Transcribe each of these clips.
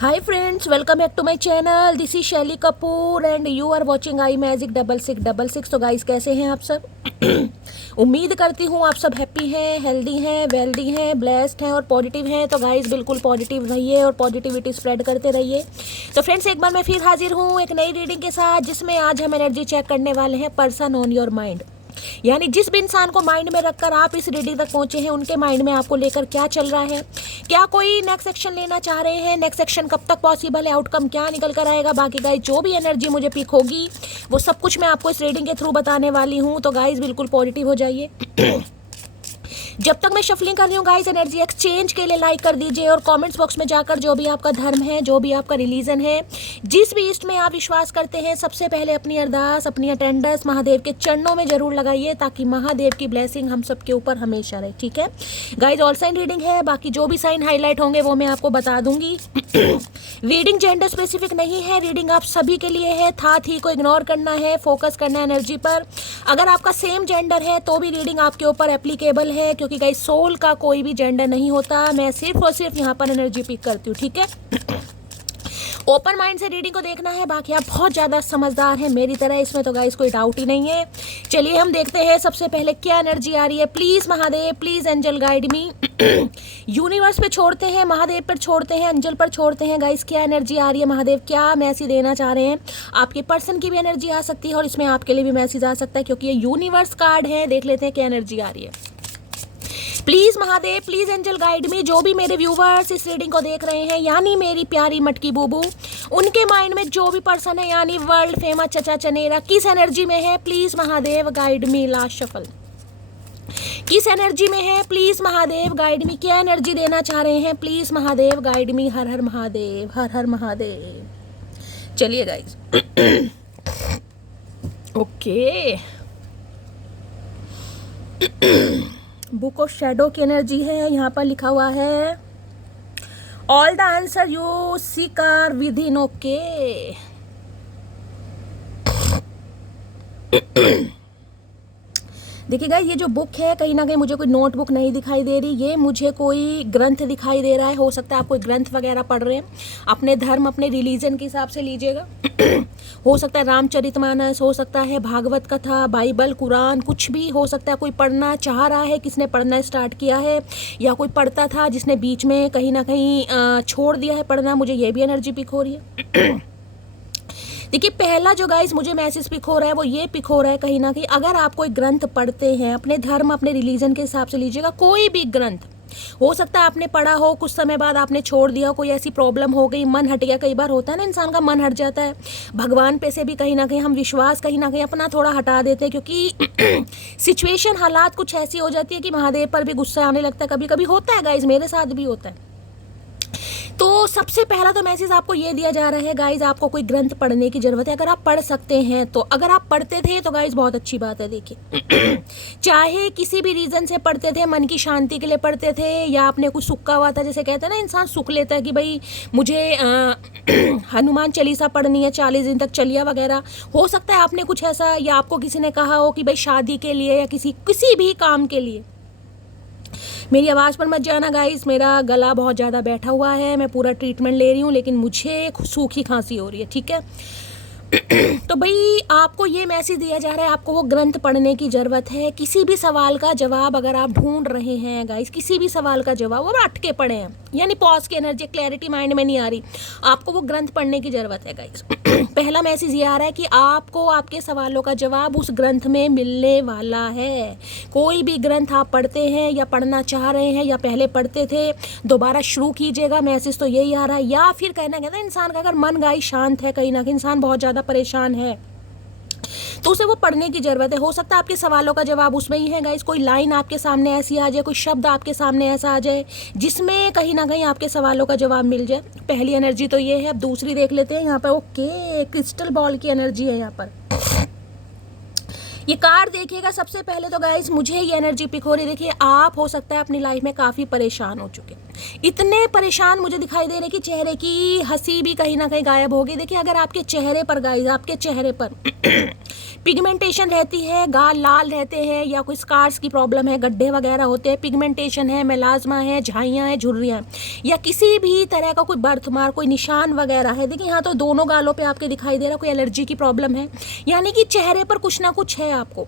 Hi friends, welcome back to my channel. This is Shaili Kapoor and you are watching I magic 6666। तो guys, कैसे हैं आप सब? उम्मीद करती हूँ आप सब हैप्पी हैं, हेल्दी हैं, वेल्दी हैं, ब्लेस्ड हैं और पॉजिटिव हैं। तो गाइस, बिल्कुल पॉजिटिव रहिए और पॉजिटिविटी स्प्रेड करते रहिए। तो फ्रेंड्स, एक बार मैं फिर हाजिर हूँ एक नई रीडिंग के साथ, जिसमें आज हम एनर्जी चेक करने वाले हैं पर्सन ऑन योर माइंड। यानी जिस भी इंसान को माइंड में रखकर आप इस रीडिंग तक पहुंचे हैं, उनके माइंड में आपको लेकर क्या चल रहा है, क्या कोई नेक्स्ट एक्शन लेना चाह रहे हैं, नेक्स्ट एक्शन कब तक पॉसिबल है, आउटकम क्या निकल कर आएगा। बाकी गाइस, जो भी एनर्जी मुझे पिक होगी वो सब कुछ मैं आपको इस रीडिंग के थ्रू बताने वाली हूँ। तो गाइस, बिल्कुल पॉजिटिव हो जाइए। जब तक मैं शफलिंग कर रही हूँ गाइस, एनर्जी एक्सचेंज के लिए लाइक कर दीजिए और कमेंट्स बॉक्स में जाकर जो भी आपका धर्म है, जो भी आपका रिलीजन है, जिस भी इष्ट में आप विश्वास करते हैं, सबसे पहले अपनी अरदास, अपनी अटेंडेंस महादेव के चरणों में जरूर लगाइए, ताकि महादेव की ब्लेसिंग हम सबके ऊपर हमेशा रहे। ठीक है गाइस, ऑल साइन रीडिंग है, बाकी जो भी साइन हाईलाइट होंगे वो मैं आपको बता दूंगी। रीडिंग जेंडर स्पेसिफिक नहीं है, रीडिंग आप सभी के लिए है। था थी को इग्नोर करना है, फोकस करना है एनर्जी पर। अगर आपका सेम जेंडर है तो भी रीडिंग आपके ऊपर एप्लीकेबल है, क्योंकि गाइस सोल का कोई भी जेंडर नहीं होता। मैं सिर्फ और सिर्फ यहाँ पर एनर्जी पिक करती हूँ। ठीक है, ओपन माइंड से रीडिंग को देखना है। बाकी आप बहुत ज़्यादा समझदार हैं मेरी तरह, इसमें तो गाइस कोई डाउट ही नहीं है। चलिए हम देखते हैं सबसे पहले क्या एनर्जी आ रही है। Please Mahadev, please angel guide me. Universe पे छोड़ते हैं, महादेव पर छोड़ते हैं, एंजल पर छोड़ते हैं। गाइस, क्या एनर्जी आ रही है, महादेव क्या मैसेज देना चाह रहे हैं। आपके पर्सन की भी एनर्जी आ सकती है और इसमें आपके लिए भी मैसेज आ सकता है, क्योंकि ये यूनिवर्स कार्ड है। देख लेते हैं क्या एनर्जी आ रही है। Please Mahadev, please angel guide में। जो भी मेरे व्यूवर्स इस रीडिंग को देख रहे हैं, यानी मेरी प्यारी मटकी बूबू, उनके माइंड में जो भी पर्सन है, यानी वर्ल्ड फेमस चचा चनेरा, किस एनर्जी में है, please Mahadev guide me. Last shuffle, किस एनर्जी में है, प्लीज महादेव गाइड मी। क्या एनर्जी देना चाह रहे हैं, please Mahadev guide me. Har Har Mahadev, Har Har Mahadev. चलिए guys, okay. Book of shadow की एनर्जी है। यहाँ पर लिखा हुआ है all the answer you seek are within. Okay, देखिएगा, ये जो बुक है, कहीं ना कहीं मुझे कोई नोटबुक नहीं दिखाई दे रही, ये मुझे कोई ग्रंथ दिखाई दे रहा है। हो सकता है आप कोई ग्रंथ वगैरह पढ़ रहे हैं, अपने धर्म, अपने रिलीजन के हिसाब से लीजिएगा। हो सकता है रामचरितमानस, हो सकता है भागवत कथा, बाइबल, कुरान, कुछ भी हो सकता है। कोई पढ़ना चाह रहा है, किसने पढ़ना स्टार्ट किया है, या कोई पढ़ता था जिसने बीच में कहीं ना कहीं छोड़ दिया है पढ़ना। मुझे ये भी एनर्जी पिक हो रही है। देखिए, पहला जो गाइस मुझे मैसेज पिक हो रहा है वो ये पिक हो रहा है, कहीं ना कहीं अगर आप कोई ग्रंथ पढ़ते हैं, अपने धर्म, अपने रिलीजन के हिसाब से लीजिएगा। कोई भी ग्रंथ हो सकता है आपने पढ़ा हो, कुछ समय बाद आपने छोड़ दिया हो, कोई ऐसी प्रॉब्लम हो गई, मन हट गया। कई बार होता है ना, इंसान का मन हट जाता है। भगवान पे से भी कहीं ना कहीं हम विश्वास कहीं ना कहीं अपना थोड़ा हटा देते हैं, क्योंकि सिचुएशन, हालात कुछ ऐसी हो जाती है कि महादेव पर भी गुस्सा आने लगता है। कभी कभी होता है गाइज, मेरे साथ भी होता है। तो सबसे पहला तो मैसेज आपको ये दिया जा रहा है गाइज, आपको कोई ग्रंथ पढ़ने की जरूरत है। अगर आप पढ़ सकते हैं तो, अगर आप पढ़ते थे तो गाइज बहुत अच्छी बात है। देखिए, चाहे किसी भी रीजन से पढ़ते थे, मन की शांति के लिए पढ़ते थे, या आपने कुछ सुक्का हुआ था, जैसे कहते हैं ना, इंसान सुख लेता है कि भाई मुझे हनुमान चालीसा पढ़नी है, 40 दिन तक चलिया वगैरह। हो सकता है आपने कुछ ऐसा, या आपको किसी ने कहा हो कि भाई शादी के लिए या किसी भी काम के लिए। मेरी आवाज़ पर मत जाना गाइस, मेरा गला बहुत ज़्यादा बैठा हुआ है, मैं पूरा ट्रीटमेंट ले रही हूँ, लेकिन मुझे सूखी खांसी हो रही है। ठीक है, तो भाई आपको ये मैसेज दिया जा रहा है, आपको वो ग्रंथ पढ़ने की ज़रूरत है। किसी भी सवाल का जवाब अगर आप ढूंढ रहे हैं गाइस, किसी भी सवाल का जवाब, और अटके पड़े हैं, यानी पॉज की एनर्जी, क्लैरिटी माइंड में नहीं आ रही, आपको वो ग्रंथ पढ़ने की ज़रूरत है गाइस। पहला मैसेज ये आ रहा है कि आपको आपके सवालों का जवाब उस ग्रंथ में मिलने वाला है। कोई भी ग्रंथ आप पढ़ते हैं या पढ़ना चाह रहे हैं या पहले पढ़ते थे, दोबारा शुरू कीजिएगा। मैसेज तो यही आ रहा है। या फिर कहना कहता है, इंसान का अगर मन गाइस शांत है, कहीं ना कहीं इंसान बहुत ज़्यादा परेशान है, तो उसे वो पढ़ने की जरूरत है। हो सकता है आपके सवालों का जवाब उसमें ही है गाइस। कोई लाइन आपके सामने ऐसी आ जाए, कोई शब्द आपके सामने ऐसा आ जाए जिसमें कहीं ना कहीं आपके सवालों का जवाब मिल जाए। पहली एनर्जी तो ये है। अब दूसरी देख लेते हैं यहाँ पर। ओके, क्रिस्टल बॉल की एनर्जी है यहाँ पर। ये कार्ड देखिएगा, सबसे पहले तो गाइस मुझे ये एनर्जी पिक हो रही है। देखिए, आप हो सकता है अपनी लाइफ में काफ़ी परेशान हो चुके हैं, इतने परेशान मुझे दिखाई दे रहे कि चेहरे की हंसी भी कहीं ना कहीं गायब हो गई। देखिए अगर आपके चेहरे पर गाइस, आपके चेहरे पर पिगमेंटेशन रहती है, गाल लाल रहते हैं, या कोई स्कार्स की प्रॉब्लम है, गड्ढे वगैरह होते हैं, पिगमेंटेशन है, मेलाज्मा है, झाइयाँ हैं, झुर्रियाँ, या किसी भी तरह का कोई बर्थ मार्क, कोई निशान वगैरह है, देखिए यहाँ तो दोनों गालों पे आपके दिखाई दे रहा, कोई एलर्जी की प्रॉब्लम है, यानी कि चेहरे पर कुछ ना कुछ है आपको।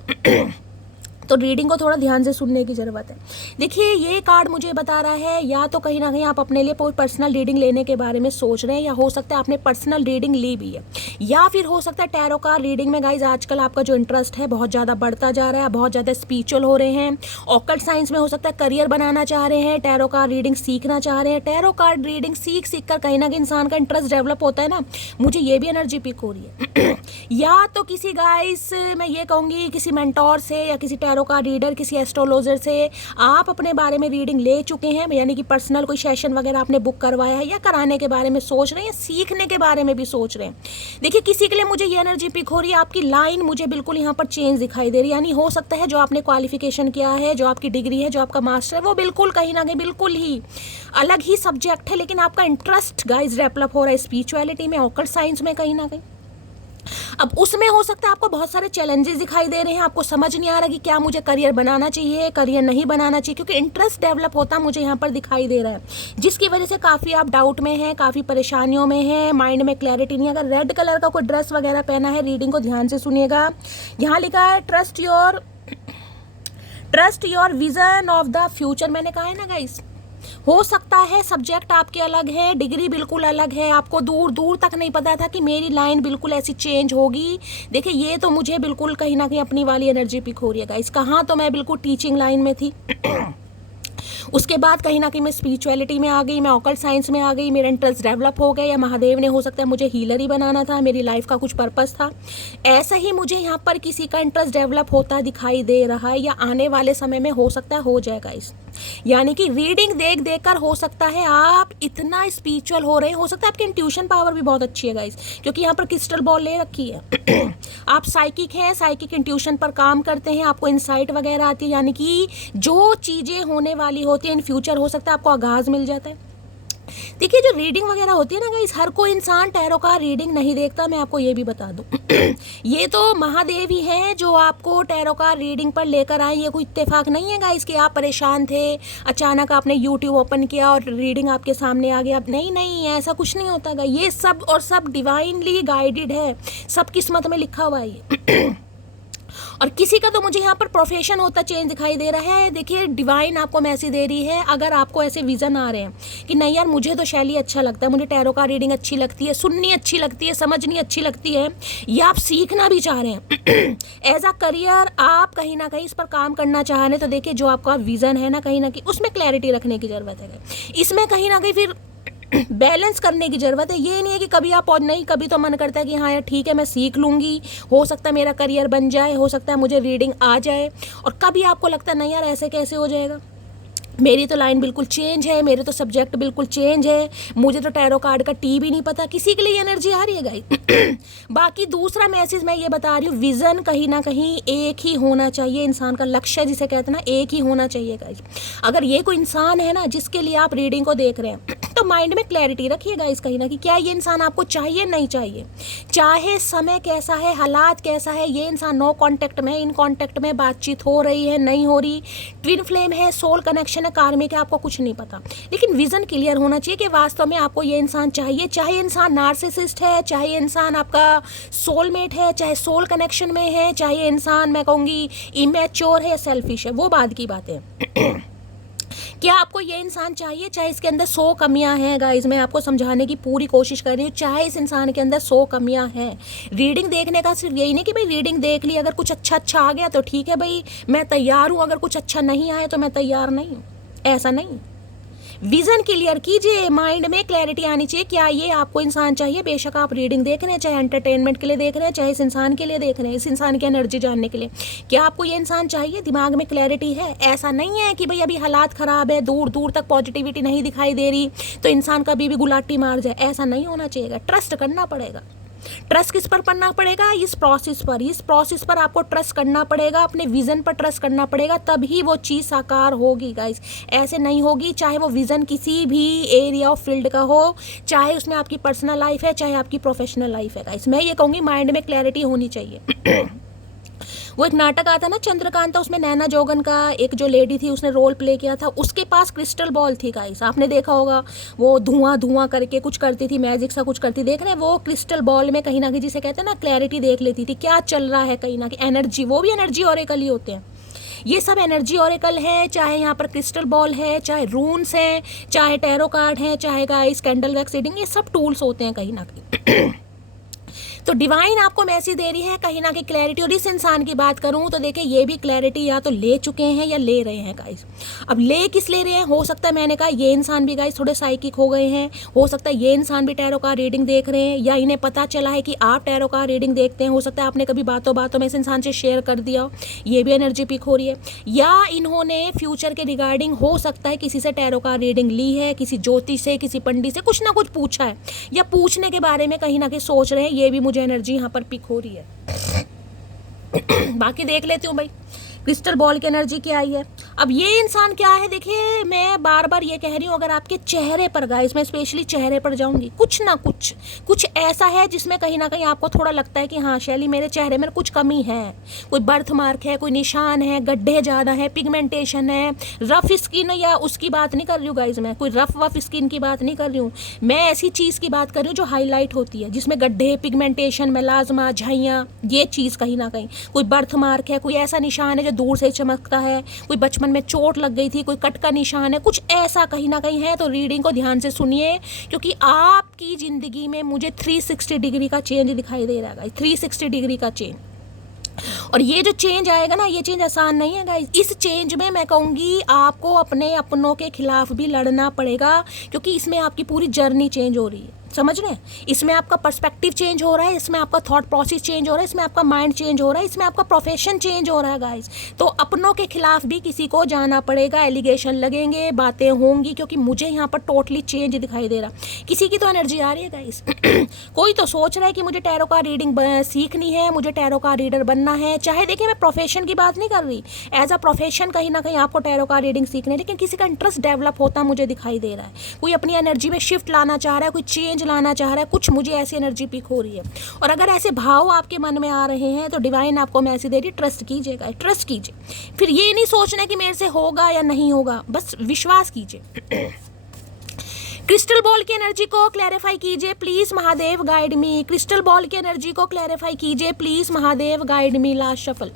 तो रीडिंग को थोड़ा ध्यान से सुनने की ज़रूरत है। देखिए ये कार्ड मुझे बता रहा है या तो कहीं ना कहीं आप अपने लिए पर्सनल रीडिंग लेने के बारे में सोच रहे हैं, या हो सकता है आपने पर्सनल रीडिंग ली भी है, या फिर हो सकता है टैरो कार्ड रीडिंग में गाइज आजकल आपका जो इंटरेस्ट है बहुत ज़्यादा बढ़ता जा रहा है, बहुत ज़्यादा स्पिरिचुअल हो रहे हैं। ऑकल्ट साइंस में हो सकता है करियर बनाना चाह रहे हैं, टैरो कार्ड रीडिंग सीखना चाह रहे हैं। टैरो कार्ड रीडिंग सीख कर कहीं ना कहीं इंसान का इंटरेस्ट डेवलप होता है ना, मुझे ये भी एनर्जी पिक हो रही है। या तो किसी गाइस, मैं ये कहूँगी किसी मेंटोर से या किसी टैरो कार्ड रीडर, किसी एस्ट्रोलॉजर से आप अपने बारे में रीडिंग ले चुके हैं, यानी कि पर्सनल कोई सेशन वगैरह आपने बुक करवाया है, या कराने के बारे में सोच रहे हैं, सीखने के बारे में भी सोच रहे हैं। देखिए किसी के लिए मुझे ये एनर्जी पिक हो रही है, आपकी लाइन मुझे बिल्कुल यहाँ पर चेंज दिखाई दे रही है, यानी हो सकता है जो आपने क्वालिफिकेशन किया है, जो आपकी डिग्री है, जो आपका मास्टर है, वो बिल्कुल कहीं ना कहीं बिल्कुल ही अलग ही सब्जेक्ट है, लेकिन आपका इंटरेस्ट गाइज डेवलप हो रहा है स्पिरिचुअलिटी में, ऑकल्ट साइंस में कहीं ना कहीं। अब उसमें हो सकता है आपको बहुत सारे चैलेंजेस दिखाई दे रहे हैं, आपको समझ नहीं आ रहा कि क्या मुझे करियर बनाना चाहिए, करियर नहीं बनाना चाहिए, क्योंकि इंटरेस्ट डेवलप होता मुझे यहाँ पर दिखाई दे रहा है, जिसकी वजह से काफ़ी आप डाउट में हैं, काफ़ी परेशानियों में हैं, माइंड में क्लैरिटी नहीं है। अगर रेड कलर का कोई ड्रेस वगैरह पहना है, रीडिंग को ध्यान से सुनिएगा। यहाँ लिखा है trust your vision of the future. मैंने कहा है ना गाइस, हो सकता है सब्जेक्ट आपके अलग है, डिग्री बिल्कुल अलग है, आपको दूर दूर तक नहीं पता था कि मेरी लाइन बिल्कुल ऐसी चेंज होगी। देखिए ये तो मुझे बिल्कुल कहीं ना कहीं अपनी वाली एनर्जी पिक हो रही है गाइस। कहाँ तो मैं बिल्कुल टीचिंग लाइन में थी उसके बाद कहीं ना कहीं मैं स्पिरिचुअलिटी में आ गई, मैं ऑकल्ट साइंस में आ गई, मेरा इंटरेस्ट डेवलप हो गया, या महादेव ने हो सकता है मुझे हीलर ही बनाना था, मेरी लाइफ का कुछ पर्पस था। ऐसा ही मुझे यहाँ पर किसी का इंटरेस्ट डेवलप होता दिखाई दे रहा है, या आने वाले समय में हो सकता है हो जाएगा इस, यानी कि रीडिंग देख देख कर हो सकता है आप इतना स्पिरिचुअल हो रहे हैं, हो सकता है आपकी इंट्यूशन पावर भी बहुत अच्छी है गाइस, क्योंकि यहाँ पर क्रिस्टल बॉल ले रखी है। आप साइकिक हैं, साइकिक इंट्यूशन पर काम करते हैं, आपको इंसाइट वगैरह आती है, यानी कि जो चीज़ें होने वाली होती हैं इन फ्यूचर हो सकता है आपको आगाज़ मिल जाता है। देखिए जो रीडिंग वगैरह होती है ना गाइस, हर कोई इंसान टैरो का रीडिंग नहीं देखता, मैं आपको ये भी बता दूं। ये तो महादेव ही हैं जो आपको टैरो का रीडिंग पर लेकर आए, ये कोई इत्तेफाक नहीं है गाइस कि आप परेशान थे, अचानक आपने यूट्यूब ओपन किया और रीडिंग आपके सामने आ गया। नहीं नहीं, ऐसा कुछ नहीं होता गाइस, ये सब और सब डिवाइनली गाइडेड है, सब किस्मत में लिखा हुआ है ये। और किसी का तो मुझे यहाँ पर प्रोफेशन होता चेंज दिखाई दे रहा है। देखिए डिवाइन आपको मैसेज दे रही है, अगर आपको ऐसे विजन आ रहे हैं कि नहीं यार मुझे तो शैली अच्छा लगता है, मुझे टैरो का रीडिंग अच्छी लगती है, सुननी अच्छी लगती है, समझनी अच्छी लगती है, या आप सीखना भी चाह रहे हैं एज अ करियर, आप कहीं ना कहीं इस पर काम करना चाह रहे हैं, तो देखिए जो आपका विजन है ना कहीं उसमें क्लैरिटी रखने की ज़रूरत है। इसमें कहीं ना कहीं फिर बैलेंस करने की ज़रूरत है। ये नहीं है कि कभी आप और नहीं, कभी तो मन करता है कि हाँ यार ठीक है मैं सीख लूँगी, हो सकता है मेरा करियर बन जाए, हो सकता है मुझे रीडिंग आ जाए, और कभी आपको लगता है नहीं यार ऐसे कैसे हो जाएगा, मेरी तो लाइन बिल्कुल चेंज है, मेरे तो सब्जेक्ट बिल्कुल चेंज है, मुझे तो टैरो कार्ड का टी भी नहीं पता। किसी के लिए एनर्जी आ रही है गाइस। बाकी दूसरा मैसेज मैं ये बता रही हूँ, विज़न कहीं ना कहीं एक ही होना चाहिए, इंसान का लक्ष्य जिसे कहते हैं ना एक ही होना चाहिए गाइस। अगर ये कोई इंसान है ना जिसके लिए आप रीडिंग को देख रहे हैं, तो माइंड में क्लैरिटी रखिए गाइस कहीं ना कि क्या ये इंसान आपको चाहिए नहीं चाहिए, चाहे समय कैसा है, हालात कैसा है, ये इंसान नो कॉन्टेक्ट में, इन कॉन्टेक्ट में, बातचीत हो रही है नहीं हो रही, ट्विन फ्लेम है, सोल कनेक्शन है, कार्मिक है, आपको कुछ नहीं पता, लेकिन विजन क्लियर होना चाहिए कि वास्तव में आपको ये इंसान चाहिए, चाहे इंसान नार्सिसिस्ट है, चाहे इंसान आपका सोलमेट है, चाहे सोल कनेक्शन में है, चाहे इंसान मैं कहूँगी इमेच्योर है या सेल्फिश है, वो बाद की बात है। क्या आपको ये इंसान चाहिए, चाहे इसके अंदर 100 कमियां हैं गाइस, मैं आपको समझाने की पूरी कोशिश कर रही हूँ, चाहे इस इंसान के अंदर 100 कमियां हैं। रीडिंग देखने का सिर्फ यही नहीं कि भाई रीडिंग देख ली, अगर कुछ अच्छा आ गया तो ठीक है भाई मैं तैयार हूँ, अगर कुछ अच्छा नहीं आया तो मैं तैयार नहीं हूँ, ऐसा नहीं। विजन क्लियर कीजिए, माइंड में क्लैरिटी आनी चाहिए, क्या ये आपको इंसान चाहिए। बेशक आप रीडिंग देख रहे हैं, चाहे एंटरटेनमेंट के लिए देख रहे हैं, चाहे इस इंसान के लिए देख रहे हैं, इस इंसान की एनर्जी जानने के लिए, क्या आपको ये इंसान चाहिए, दिमाग में क्लैरिटी है। ऐसा नहीं है कि भाई अभी हालात ख़राब है, दूर दूर तक पॉजिटिविटी नहीं दिखाई दे रही तो इंसान कभी भी गुलाटी मार जाए, ऐसा नहीं होना चाहिए, ट्रस्ट करना पड़ेगा। ट्रस्ट किस पर करना पड़ेगा? इस प्रोसेस पर। इस प्रोसेस पर आपको ट्रस्ट करना पड़ेगा, अपने विजन पर ट्रस्ट करना पड़ेगा, तभी वो चीज़ साकार होगी गाइस। ऐसे नहीं होगी, चाहे वो विजन किसी भी एरिया ऑफ फील्ड का हो, चाहे उसमें आपकी पर्सनल लाइफ है, चाहे आपकी प्रोफेशनल लाइफ है गाइस। मैं ये कहूँगी माइंड में क्लैरिटी होनी चाहिए। वो एक नाटक आता ना चंद्रकांता, उसमें नैना जोगन का एक जो लेडी थी उसने रोल प्ले किया था, उसके पास क्रिस्टल बॉल थी गाइस, आपने देखा होगा। वो धुआं धुआं करके कुछ करती थी, मैजिक सा कुछ करती, देख रहे हैं वो क्रिस्टल बॉल में कहीं ना कहीं जिसे कहते हैं ना क्लैरिटी देख लेती थी क्या चल रहा है, कहीं ना कहीं एनर्जी, वो भी एनर्जी ऑरेकल ही होते हैं। ये सब एनर्जी ऑरेकल है, चाहे यहाँ पर क्रिस्टल बॉल है, चाहे रून्स हैं, चाहे टैरो कार्ड हैं, चाहे गाइस कैंडल वैक्स रीडिंग, ये सब टूल्स होते हैं कहीं ना कहीं। तो डिवाइन आपको मैसेज दे रही है कहीं ना कहीं क्लैरिटी। और इस इंसान की बात करूं तो देखिए ये भी क्लैरिटी या तो ले चुके हैं या ले रहे हैं गाइस। अब ले किस ले रहे हैं? हो सकता है मैंने कहा ये इंसान भी गाइस थोड़े साइकिक हो गए हैं, हो सकता है ये इंसान भी टैरो का रीडिंग देख रहे हैं, या इन्हें पता चला है कि आप टैरो का रीडिंग देखते हैं, हो सकता है आपने कभी बातों बातों में इस इंसान से शेयर कर दिया हो, ये भी एनर्जी पिक हो रही है। या इन्होंने फ्यूचर के रिगार्डिंग हो सकता है किसी से टैरो का रीडिंग ली है, किसी ज्योतिष से, किसी पंडित से कुछ ना कुछ पूछा है, या पूछने के बारे में कहीं ना कहीं सोच रहे हैं, ये भी मुझे एनर्जी यहाँ पर पिक हो रही है। बाकी देख लेती हूँ भाई क्रिस्टल बॉल की एनर्जी क्या आई है। अब ये इंसान क्या है, देखिए मैं बार बार ये कह रही हूँ, अगर आपके चेहरे पर गाइस, मैं स्पेशली चेहरे पर जाऊंगी, कुछ ना कुछ ऐसा है जिसमें कहीं ना कहीं आपको थोड़ा लगता है कि हाँ शैली मेरे चेहरे में कुछ कमी है, कोई बर्थ मार्क है, कोई निशान है, गड्ढे ज़्यादा है, पिगमेंटेशन है, रफ स्किन, या उसकी बात नहीं कर रही हूँ गाइस, मैं कोई रफ स्किन की बात नहीं कर रही हूँ, मैं ऐसी चीज़ की बात कर रही हूँ जो हाईलाइट होती है, जिसमें गड्ढे, पिगमेंटेशन, मेलाज्मा, झाइयाँ, ये चीज़ कहीं ना कहीं, कोई बर्थ मार्क है, कोई ऐसा निशान है जो दूर से चमकता है, कोई बचपन में चोट लग गई थी, कोई कट का निशान है, कुछ ऐसा कहीं ना कहीं है। तो रीडिंग को ध्यान से सुनिए, क्योंकि आपकी ज़िंदगी में मुझे 360 डिग्री का चेंज दिखाई दे रहा है, 360 डिग्री का चेंज। और ये जो चेंज आएगा ना, ये चेंज आसान नहीं है गाइस। इस चेंज में मैं कहूँगी आपको अपने अपनों के खिलाफ भी लड़ना पड़ेगा, क्योंकि इसमें आपकी पूरी जर्नी चेंज हो रही है, समझ रहे हैं? इसमें आपका पर्सपेक्टिव चेंज हो रहा है, इसमें आपका थॉट प्रोसेस चेंज हो रहा है, इसमें आपका माइंड चेंज हो रहा है, इसमें आपका प्रोफेशन चेंज हो रहा है गाइस। तो अपनों के खिलाफ भी किसी को जाना पड़ेगा, एलिगेशन लगेंगे, बातें होंगी, क्योंकि मुझे यहाँ पर टोटली चेंज दिखाई दे रहा। किसी की तो एनर्जी आ रही है गाइस। कोई तो सोच रहा है कि मुझे टैरो का रीडिंग सीखनी है, मुझे टैरो का रीडर बनना है। चाहे देखिए मैं प्रोफेशन की बात नहीं कर रही, एज अ प्रोफेशन कहीं ना कहीं आपको टैरो का रीडिंग सीखना है, लेकिन किसी का इंटरेस्ट डेवलप होता मुझे दिखाई दे रहा है। कोई अपनी एनर्जी में शिफ्ट लाना चाह रहा है, कोई चेंज लाना चाह रहा है, कुछ मुझे ऐसी एनर्जी पिक हो रही है। और अगर ऐसे भाव आपके मन में आ रहे हैं तो डिवाइन आपको मैसेज दे रही, ट्रस्ट कीजिएगा, ट्रस्ट कीजिए। फिर ये नहीं सोचना कि मेरे से होगा या नहीं होगा, बस विश्वास कीजिए। क्रिस्टल बॉल की एनर्जी को क्लैरिफाई कीजिए please, Mahadev guide me. Crystal ball की एनर्जी को क्लैरिफाई कीजिए please, Mahadev guide me. Last shuffle.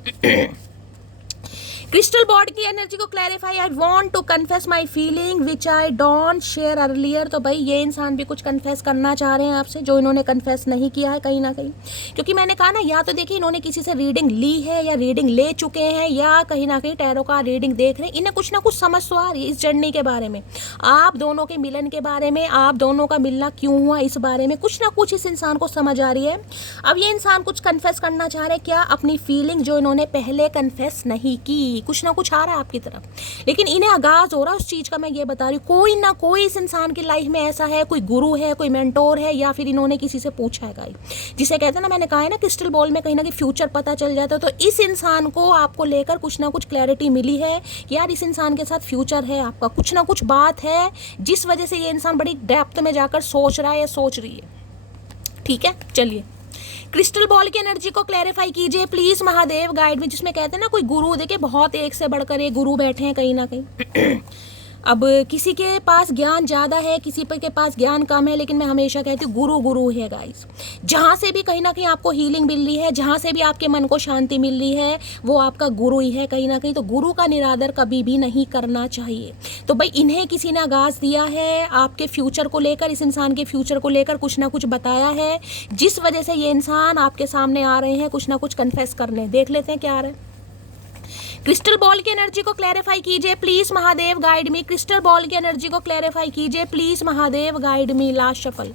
Crystal ball की एनर्जी को clarify, I want to confess my feeling which I don't share earlier. तो भाई ये इंसान भी कुछ कन्फेस करना चाह रहे हैं आपसे, जो इन्होंने कन्फेस नहीं किया है कहीं ना कहीं। क्योंकि मैंने कहा ना, या तो देखिए इन्होंने किसी से रीडिंग ली है, या रीडिंग ले चुके हैं, या कहीं ना कहीं टैरो का रीडिंग देख रहे हैं। इन्हें कुछ ना कुछ समझ तो आ रही है इस जर्नी के बारे में, आप दोनों के मिलन के बारे में, आप दोनों का मिलना क्यों हुआ इस बारे में, कुछ ना कुछ इस इंसान को समझ आ रही है। अब ये इंसान कुछ कन्फेस करना चाह रहे हैं, क्या अपनी फीलिंग जो इन्होंने पहले कन्फेस नहीं की, कुछ ना कुछ आ रहा है आपकी तरफ, लेकिन इन्हें आगाज हो रहा है उस चीज का। मैं ये बता रही हूँ, कोई ना कोई इस इंसान की लाइफ में ऐसा है, कोई गुरु है, कोई मेंटोर है, या फिर इन्होंने किसी से पूछा है गाइस, जिसे कहते हैं ना, मैंने कहा है ना क्रिस्टल बॉल में कहीं ना कहीं फ्यूचर पता चल जाता है। तो इस इंसान को आपको लेकर कुछ ना कुछ क्लैरिटी मिली है कि यार इस इंसान के साथ फ्यूचर है आपका, कुछ ना कुछ बात है जिस वजह से ये इंसान बड़ी डेप्थ में जाकर सोच रहा है या सोच रही है। ठीक है, चलिए क्रिस्टल बॉल की एनर्जी को क्लैरिफाई कीजिए प्लीज, महादेव गाइड में। जिसमें कहते हैं ना कोई गुरु, देखिए बहुत एक से बढ़कर एक गुरु बैठे हैं कहीं ना कहीं। अब किसी के पास ज्ञान ज़्यादा है, किसी के पास ज्ञान कम है, लेकिन मैं हमेशा कहती हूँ गुरु गुरु है गाइस। जहाँ से भी कहीं ना कहीं आपको हीलिंग मिल रही है, जहाँ से भी आपके मन को शांति मिल रही है, वो आपका गुरु ही है कहीं ना कहीं। तो गुरु का निरादर कभी भी नहीं करना चाहिए। तो भाई इन्हें किसी ने आगाज़ दिया है आपके फ्यूचर को लेकर, इस इंसान के फ्यूचर को लेकर कुछ ना कुछ बताया है, जिस वजह से ये इंसान आपके सामने आ रहे हैं कुछ ना कुछ कन्फेस करने। देख लेते हैं क्या आ रहा है। क्रिस्टल बॉल की एनर्जी को क्लैरिफाई कीजिए please, Mahadev guide me. Crystal ball की एनर्जी को क्लैरिफाई कीजिए please, Mahadev guide me. Last shuffle.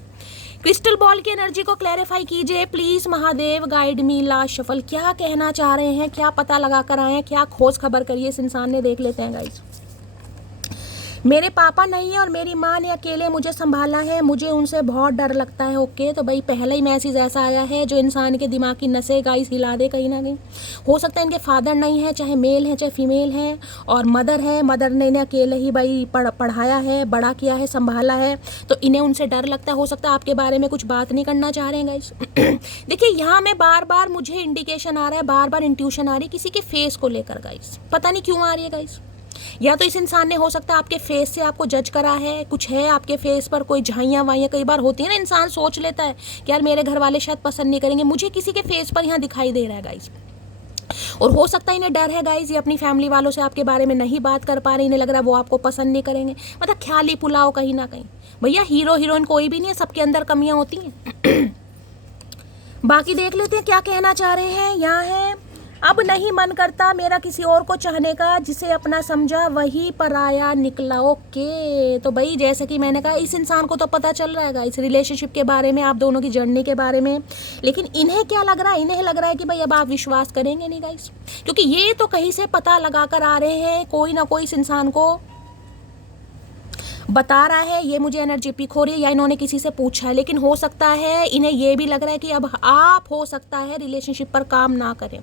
Crystal ball की एनर्जी को क्लैरिफाई कीजिए please, Mahadev guide me. Last shuffle. क्या कहना चाह रहे हैं, क्या पता लगा कर आए हैं, क्या खोज खबर करिए इस इंसान ने, देख लेते हैं गाइस। मेरे पापा नहीं है और मेरी माँ ने अकेले मुझे संभाला है, मुझे उनसे बहुत डर लगता है। ओके, तो भाई पहला ही मैसेज ऐसा आया है जो इंसान के दिमाग की नसें गाइस हिला दे कहीं ना कहीं। हो सकता है इनके फादर नहीं है, चाहे मेल है चाहे फीमेल है, और मदर है, मदर ने इन्हें अकेले ही भाई पढ़ाया है, बड़ा किया है, संभाला है, तो इन्हें उनसे डर लगता है। हो सकता है आपके बारे में कुछ बात नहीं करना चाह रहे हैं गाइस। देखिए यहाँ में बार बार मुझे इंडिकेशन आ रहा है, बार बार इंट्यूशन आ रही है किसी के फेस को लेकर गाइस, पता नहीं क्यों आ रही है गाइस। या तो इस इंसान ने हो सकता है आपके फेस से आपको जज करा है, कुछ है आपके फेस पर कोई झाइयाँ वाइयाँ, कई बार होती है ना, इंसान सोच लेता है कि यार मेरे घर वाले शायद पसंद नहीं करेंगे, मुझे किसी के फेस पर यहाँ दिखाई दे रहा है गाइस। और हो सकता है इन्हें डर है गाइस, ये अपनी फैमिली वालों से आपके बारे में नहीं बात कर पा रहे, इन्हें लग रहा है वो आपको पसंद नहीं करेंगे, मतलब ख्याली पुलाव कहीं ना कहीं। भैया हीरो हीरोइन कोई भी नहीं है, सबके अंदर कमियाँ होती हैं। बाकी देख लेते हैं क्या कहना चाह रहे हैं। यहाँ है, अब नहीं मन करता मेरा किसी और को चाहने का, जिसे अपना समझा वही पराया निकला। ओके, तो भाई जैसे कि मैंने कहा, इस इंसान को तो पता चल रहा है इस रिलेशनशिप के बारे में, आप दोनों की जर्नी के बारे में, लेकिन इन्हें क्या लग रहा है, इन्हें लग रहा है कि भाई अब आप विश्वास करेंगे नहीं गाइस, क्योंकि ये तो कहीं से पता लगा कर आ रहे हैं, कोई ना कोई इस इंसान को बता रहा है, ये मुझे एनर्जी पिक हो रही है, या इन्होंने किसी से पूछा है, लेकिन हो सकता है इन्हें ये भी लग रहा है कि अब आप हो सकता है रिलेशनशिप पर काम ना करें।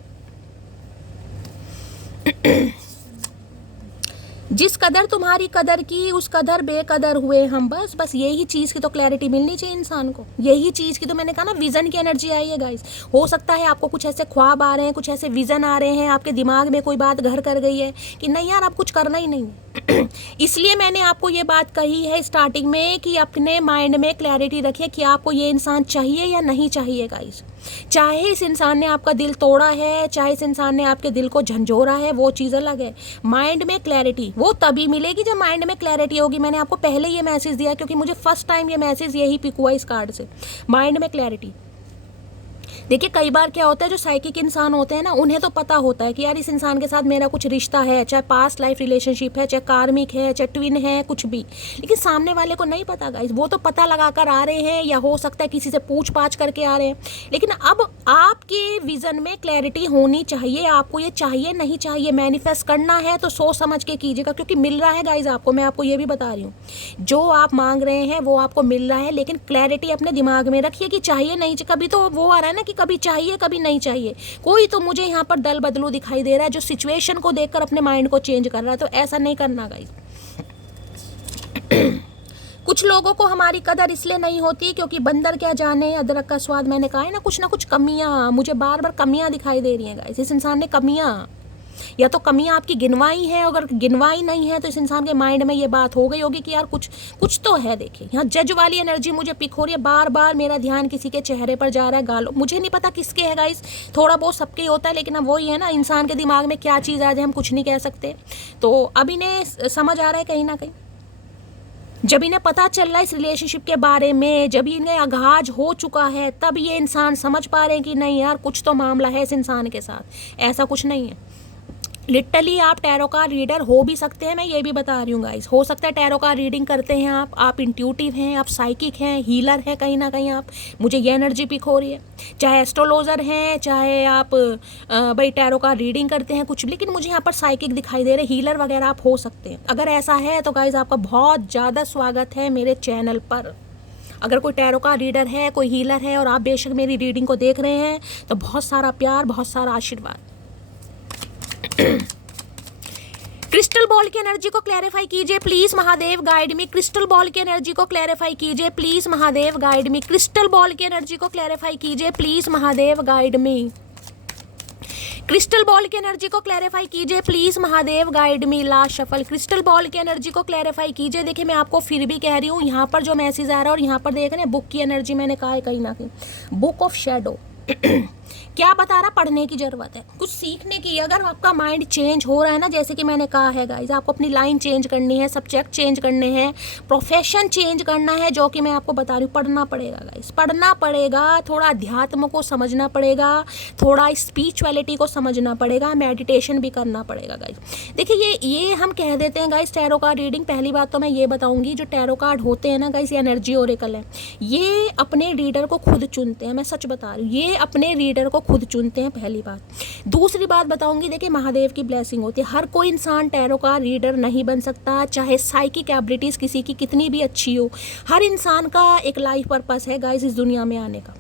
जिस कदर तुम्हारी कदर की उस कदर बेकदर हुए हम, बस यही चीज़ की तो क्लैरिटी मिलनी चाहिए इंसान को, यही चीज़ की तो मैंने कहा ना, विज़न की एनर्जी आई है गाइस। हो सकता है आपको कुछ ऐसे ख्वाब आ रहे हैं, कुछ ऐसे विज़न आ रहे हैं, आपके दिमाग में कोई बात घर कर गई है कि नहीं यार अब कुछ करना ही नहीं है। इसलिए मैंने आपको ये बात कही है स्टार्टिंग में कि अपने माइंड में क्लैरिटी रखिए कि आपको ये इंसान चाहिए या नहीं चाहिए गाइस। चाहे इस इंसान ने आपका दिल तोड़ा है, चाहे इस इंसान ने आपके दिल को झंझोरा है, वो चीज़ अलग है। माइंड में क्लैरिटी वो तभी मिलेगी जब माइंड में क्लैरिटी होगी। मैंने आपको पहले ये मैसेज दिया क्योंकि मुझे फर्स्ट टाइम ये मैसेज यही पिक हुआ इस कार्ड से, माइंड में क्लैरिटी। देखिए कई बार क्या होता है, जो साइकिक इंसान होते हैं ना, उन्हें तो पता होता है कि यार इस इंसान के साथ मेरा कुछ रिश्ता है, चाहे पास्ट लाइफ रिलेशनशिप है, चाहे कार्मिक है, चाहे ट्विन है, कुछ भी, लेकिन सामने वाले को नहीं पता गाइस। वो तो पता लगा कर आ रहे हैं, या हो सकता है किसी से पूछ पाछ करके आ रहे हैं, लेकिन अब आपके विजन में क्लैरिटी होनी चाहिए। आपको ये चाहिए नहीं चाहिए, मैनिफेस्ट करना है तो सोच समझ के कीजिएगा, क्योंकि मिल रहा है गाइस आपको। मैं आपको ये भी बता रही हूँ, जो आप मांग रहे हैं वो आपको मिल रहा है, लेकिन क्लैरिटी अपने दिमाग में रखिए कि चाहिए नहीं। कभी तो वो आ रहा है ना कि कभी चाहिए कभी नहीं चाहिए। कोई तो मुझे यहाँ पर दल बदलू दिखाई दे रहा है जो सिचुएशन को देखकर अपने माइंड को चेंज कर रहा है, तो ऐसा नहीं करना गाइस। कुछ लोगों को हमारी कदर इसलिए नहीं होती क्योंकि बंदर क्या जाने अदरक का स्वाद। मैंने कहा है ना, कुछ ना कुछ कमियां, मुझे बार बार कमियां दिखाई दे रही हैं गाइस। इस इंसान ने कमियां, या तो कमियां आपकी गिनवाई है, अगर गिनवाई नहीं है तो इस इंसान के माइंड में ये बात हो गई होगी कि यार कुछ तो है। देखिए यहाँ जज वाली एनर्जी मुझे पिक हो रही है, बार बार मेरा ध्यान किसी के चेहरे पर जा रहा है, गालों, मुझे नहीं पता किसके है गाइस, थोड़ा बहुत सबके ही होता है, लेकिन अब वही है ना, इंसान के दिमाग में क्या चीज़ आ जाए हम कुछ नहीं कह सकते। तो अब इन्हें समझ आ रहा है कहीं ना कहीं, जब इन्हें पता चल रहा है इस रिलेशनशिप के बारे में, जब इन्हें आगाज हो चुका है, तब ये इंसान समझ पा रहे हैं कि नहीं यार कुछ तो मामला है इस इंसान के साथ, ऐसा कुछ नहीं है। लिटरली आप टैरो कार्ड रीडर हो भी सकते हैं, मैं ये भी बता रही हूँ गाइस। हो सकता है टैरो कार्ड रीडिंग करते हैं आप इंट्यूटिव हैं, आप साइकिक हैं, हीलर हैं कहीं ना कहीं आप, मुझे ये एनर्जी पिक हो रही है। चाहे एस्ट्रोलॉजर हैं, चाहे आप भाई टैरो कार्ड रीडिंग करते हैं कुछ, लेकिन मुझे यहाँ पर साइकिक दिखाई दे रहे, हीलर वगैरह आप हो सकते हैं। अगर ऐसा है तो गाइस आपका बहुत ज़्यादा स्वागत है मेरे चैनल पर। अगर कोई टैरो का रीडर है, कोई हीलर है और आप बेशक मेरी रीडिंग को देख रहे हैं, तो बहुत सारा प्यार, बहुत सारा आशीर्वाद। क्रिस्टल बॉल की एनर्जी को क्लैरिफाई कीजिए please Mahadev, guide me. Crystal ball की एनर्जी को क्लैरिफाई कीजिए please Mahadev, guide me. Crystal ball की एनर्जी को क्लैरिफाई कीजिए please Mahadev, guide me. Crystal ball की एनर्जी को क्लैरिफाई कीजिए please Mahadev, guide me. Last shuffle. Crystal ball की एनर्जी को क्लैरिफाई कीजिए। देखिए मैं आपको फिर भी कह रही हूँ, यहाँ पर जो मैसेज आ रहा है और यहाँ पर देख रहे हैं बुक की एनर्जी, मैंने कहा है कहीं ना कहीं बुक ऑफ शैडो क्या बता रहा, पढ़ने की जरूरत है, कुछ सीखने की। अगर आपका माइंड चेंज हो रहा है ना, जैसे कि मैंने कहा है गाइस, आपको अपनी लाइन चेंज करनी है, सब्जेक्ट चेंज करने हैं, प्रोफेशन चेंज करना है, जो कि मैं आपको बता रही हूँ, पढ़ना पड़ेगा गाइस, पढ़ना पड़ेगा। थोड़ा अध्यात्म को समझना पड़ेगा, थोड़ा स्पिरिचुअलिटी को समझना पड़ेगा, मेडिटेशन भी करना पड़ेगा गाइस। देखिए ये हम कह देते हैं गाइस टैरो कार्ड रीडिंग। पहली बात तो मैं ये बताऊंगी, जो टैरो कार्ड होते हैं ना गाइस, ये एनर्जी ओरेकल है, ये अपने रीडर को खुद चुनते हैं। मैं सच बता रही हूँ, ये अपने रीडर को खुद चुनते हैं, पहली बात। दूसरी बात बताऊंगी, देखिए महादेव की ब्लेसिंग होती है। हर कोई इंसान टैरो का रीडर नहीं बन सकता, चाहे साइकिक एबिलिटीज़ किसी की कितनी भी अच्छी हो। हर इंसान का एक लाइफ पर्पस है गाइस इस दुनिया में आने का,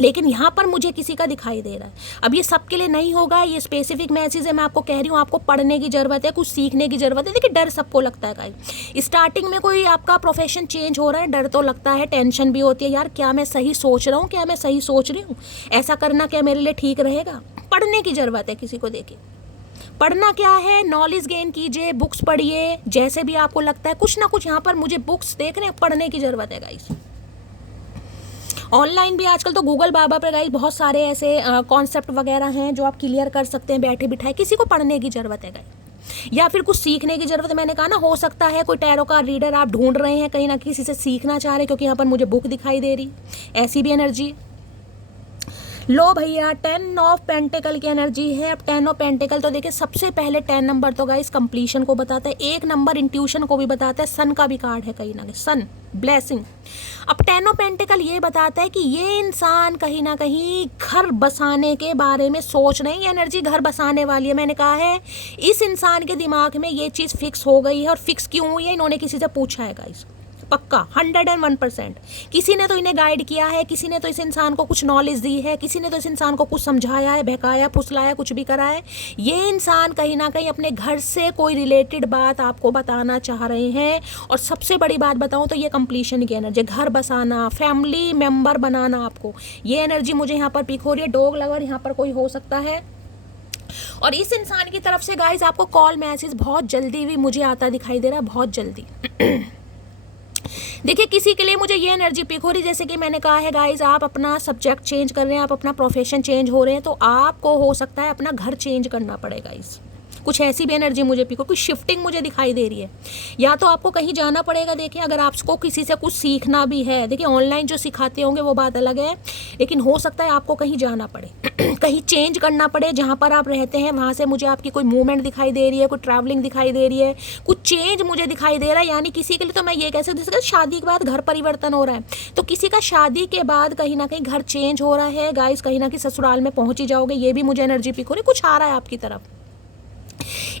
लेकिन यहाँ पर मुझे किसी का दिखाई दे रहा है। अब ये सबके लिए नहीं होगा, ये स्पेसिफिक मैसेज है, मैं आपको कह रही हूँ, आपको पढ़ने की ज़रूरत है, कुछ सीखने की ज़रूरत है। देखिए डर सबको लगता है गाइस, स्टार्टिंग में कोई आपका प्रोफेशन चेंज हो रहा है, डर तो लगता है, टेंशन भी होती है, यार क्या मैं सही सोच रहा हूँ, क्या मैं सही सोच रही हूँ, ऐसा करना क्या मेरे लिए ठीक रहेगा। पढ़ने की ज़रूरत है किसी को। देखिए पढ़ना क्या है, नॉलेज गेन कीजिए, बुक्स पढ़िए, जैसे भी आपको लगता है कुछ ना कुछ। यहाँ पर मुझे बुक्स देख रहे हैं, पढ़ने की ज़रूरत है गाइस। ऑनलाइन भी आजकल तो गूगल बाबा पर गाइस बहुत सारे ऐसे कॉन्सेप्ट वगैरह हैं जो आप क्लियर कर सकते हैं बैठे बिठाए। किसी को पढ़ने की ज़रूरत है गाइस, या फिर कुछ सीखने की ज़रूरत है। मैंने कहा ना, हो सकता है कोई टैरो का रीडर आप ढूंढ रहे हैं, कहीं ना किसी से सीखना चाह रहे हैं, क्योंकि यहाँ पर मुझे बुक दिखाई दे रही, ऐसी भी एनर्जी। लो भैया 10 ऑफ पेंटिकल की एनर्जी है। अब 10 ऑफ पेंटिकल तो देखिए सबसे पहले 10 नंबर तो गाइस कंप्लीशन को बताता है, 1 नंबर इंट्यूशन को भी बताता है, सन का भी कार्ड है कहीं ना कहीं, सन ब्लेसिंग। अब 10 ऑफ पेंटिकल ये बताता है कि ये इंसान कहीं ना कहीं घर बसाने के बारे में सोच रहे हैं। ये एनर्जी घर बसाने वाली है। मैंने कहा है इस इंसान के दिमाग में ये चीज़ फिक्स हो गई है, और फिक्स क्यों हुई है, इन्होंने किसी से पूछा है गाइस, पक्का 101%। किसी ने तो इन्हें गाइड किया है, किसी ने तो इस इंसान को कुछ नॉलेज दी है, किसी ने तो इस इंसान को कुछ समझाया है, बहकाया, फुसलाया, कुछ भी करा है। ये इंसान कहीं ना कहीं अपने घर से कोई रिलेटेड बात आपको बताना चाह रहे हैं। और सबसे बड़ी बात बताऊं तो ये कंप्लीशन की एनर्जी, घर बसाना, फैमिली मेम्बर बनाना आपको, ये एनर्जी मुझे यहाँ पर पिक हो रही है। डॉग लवर यहाँ पर कोई हो सकता है। और इस इंसान की तरफ से गाइज आपको कॉल मैसेज बहुत जल्दी भी मुझे आता दिखाई दे रहा है, बहुत जल्दी। देखिए किसी के लिए मुझे ये एनर्जी पिक हो रही, जैसे कि मैंने कहा है गाइज, आप अपना सब्जेक्ट चेंज कर रहे हैं, आप अपना प्रोफेशन चेंज हो रहे हैं, तो आपको हो सकता है अपना घर चेंज करना पड़ेगा। इस कुछ ऐसी भी एनर्जी मुझे पिक हो, कुछ शिफ्टिंग मुझे दिखाई दे रही है, या तो आपको कहीं जाना पड़ेगा। देखिए अगर आपको किसी से कुछ सीखना भी है, देखिए ऑनलाइन जो सिखाते होंगे वो बात अलग है, लेकिन हो सकता है आपको कहीं जाना पड़े, कहीं चेंज करना पड़े। जहाँ पर आप रहते हैं वहाँ से मुझे आपकी कोई मूवमेंट दिखाई दे रही है, कोई ट्रैवलिंग दिखाई दे रही है, कुछ चेंज मुझे दिखाई दे रहा है। यानी किसी के लिए तो मैं ये कह सकती हूँ शादी के बाद घर परिवर्तन हो रहा है, तो किसी का शादी के बाद कहीं ना कहीं घर चेंज हो रहा है गाइस, कहीं ना कहीं ससुराल में पहुँच ही जाओगे, ये भी मुझे एनर्जी पिक हो रही है। कुछ आ रहा है आपकी तरफ,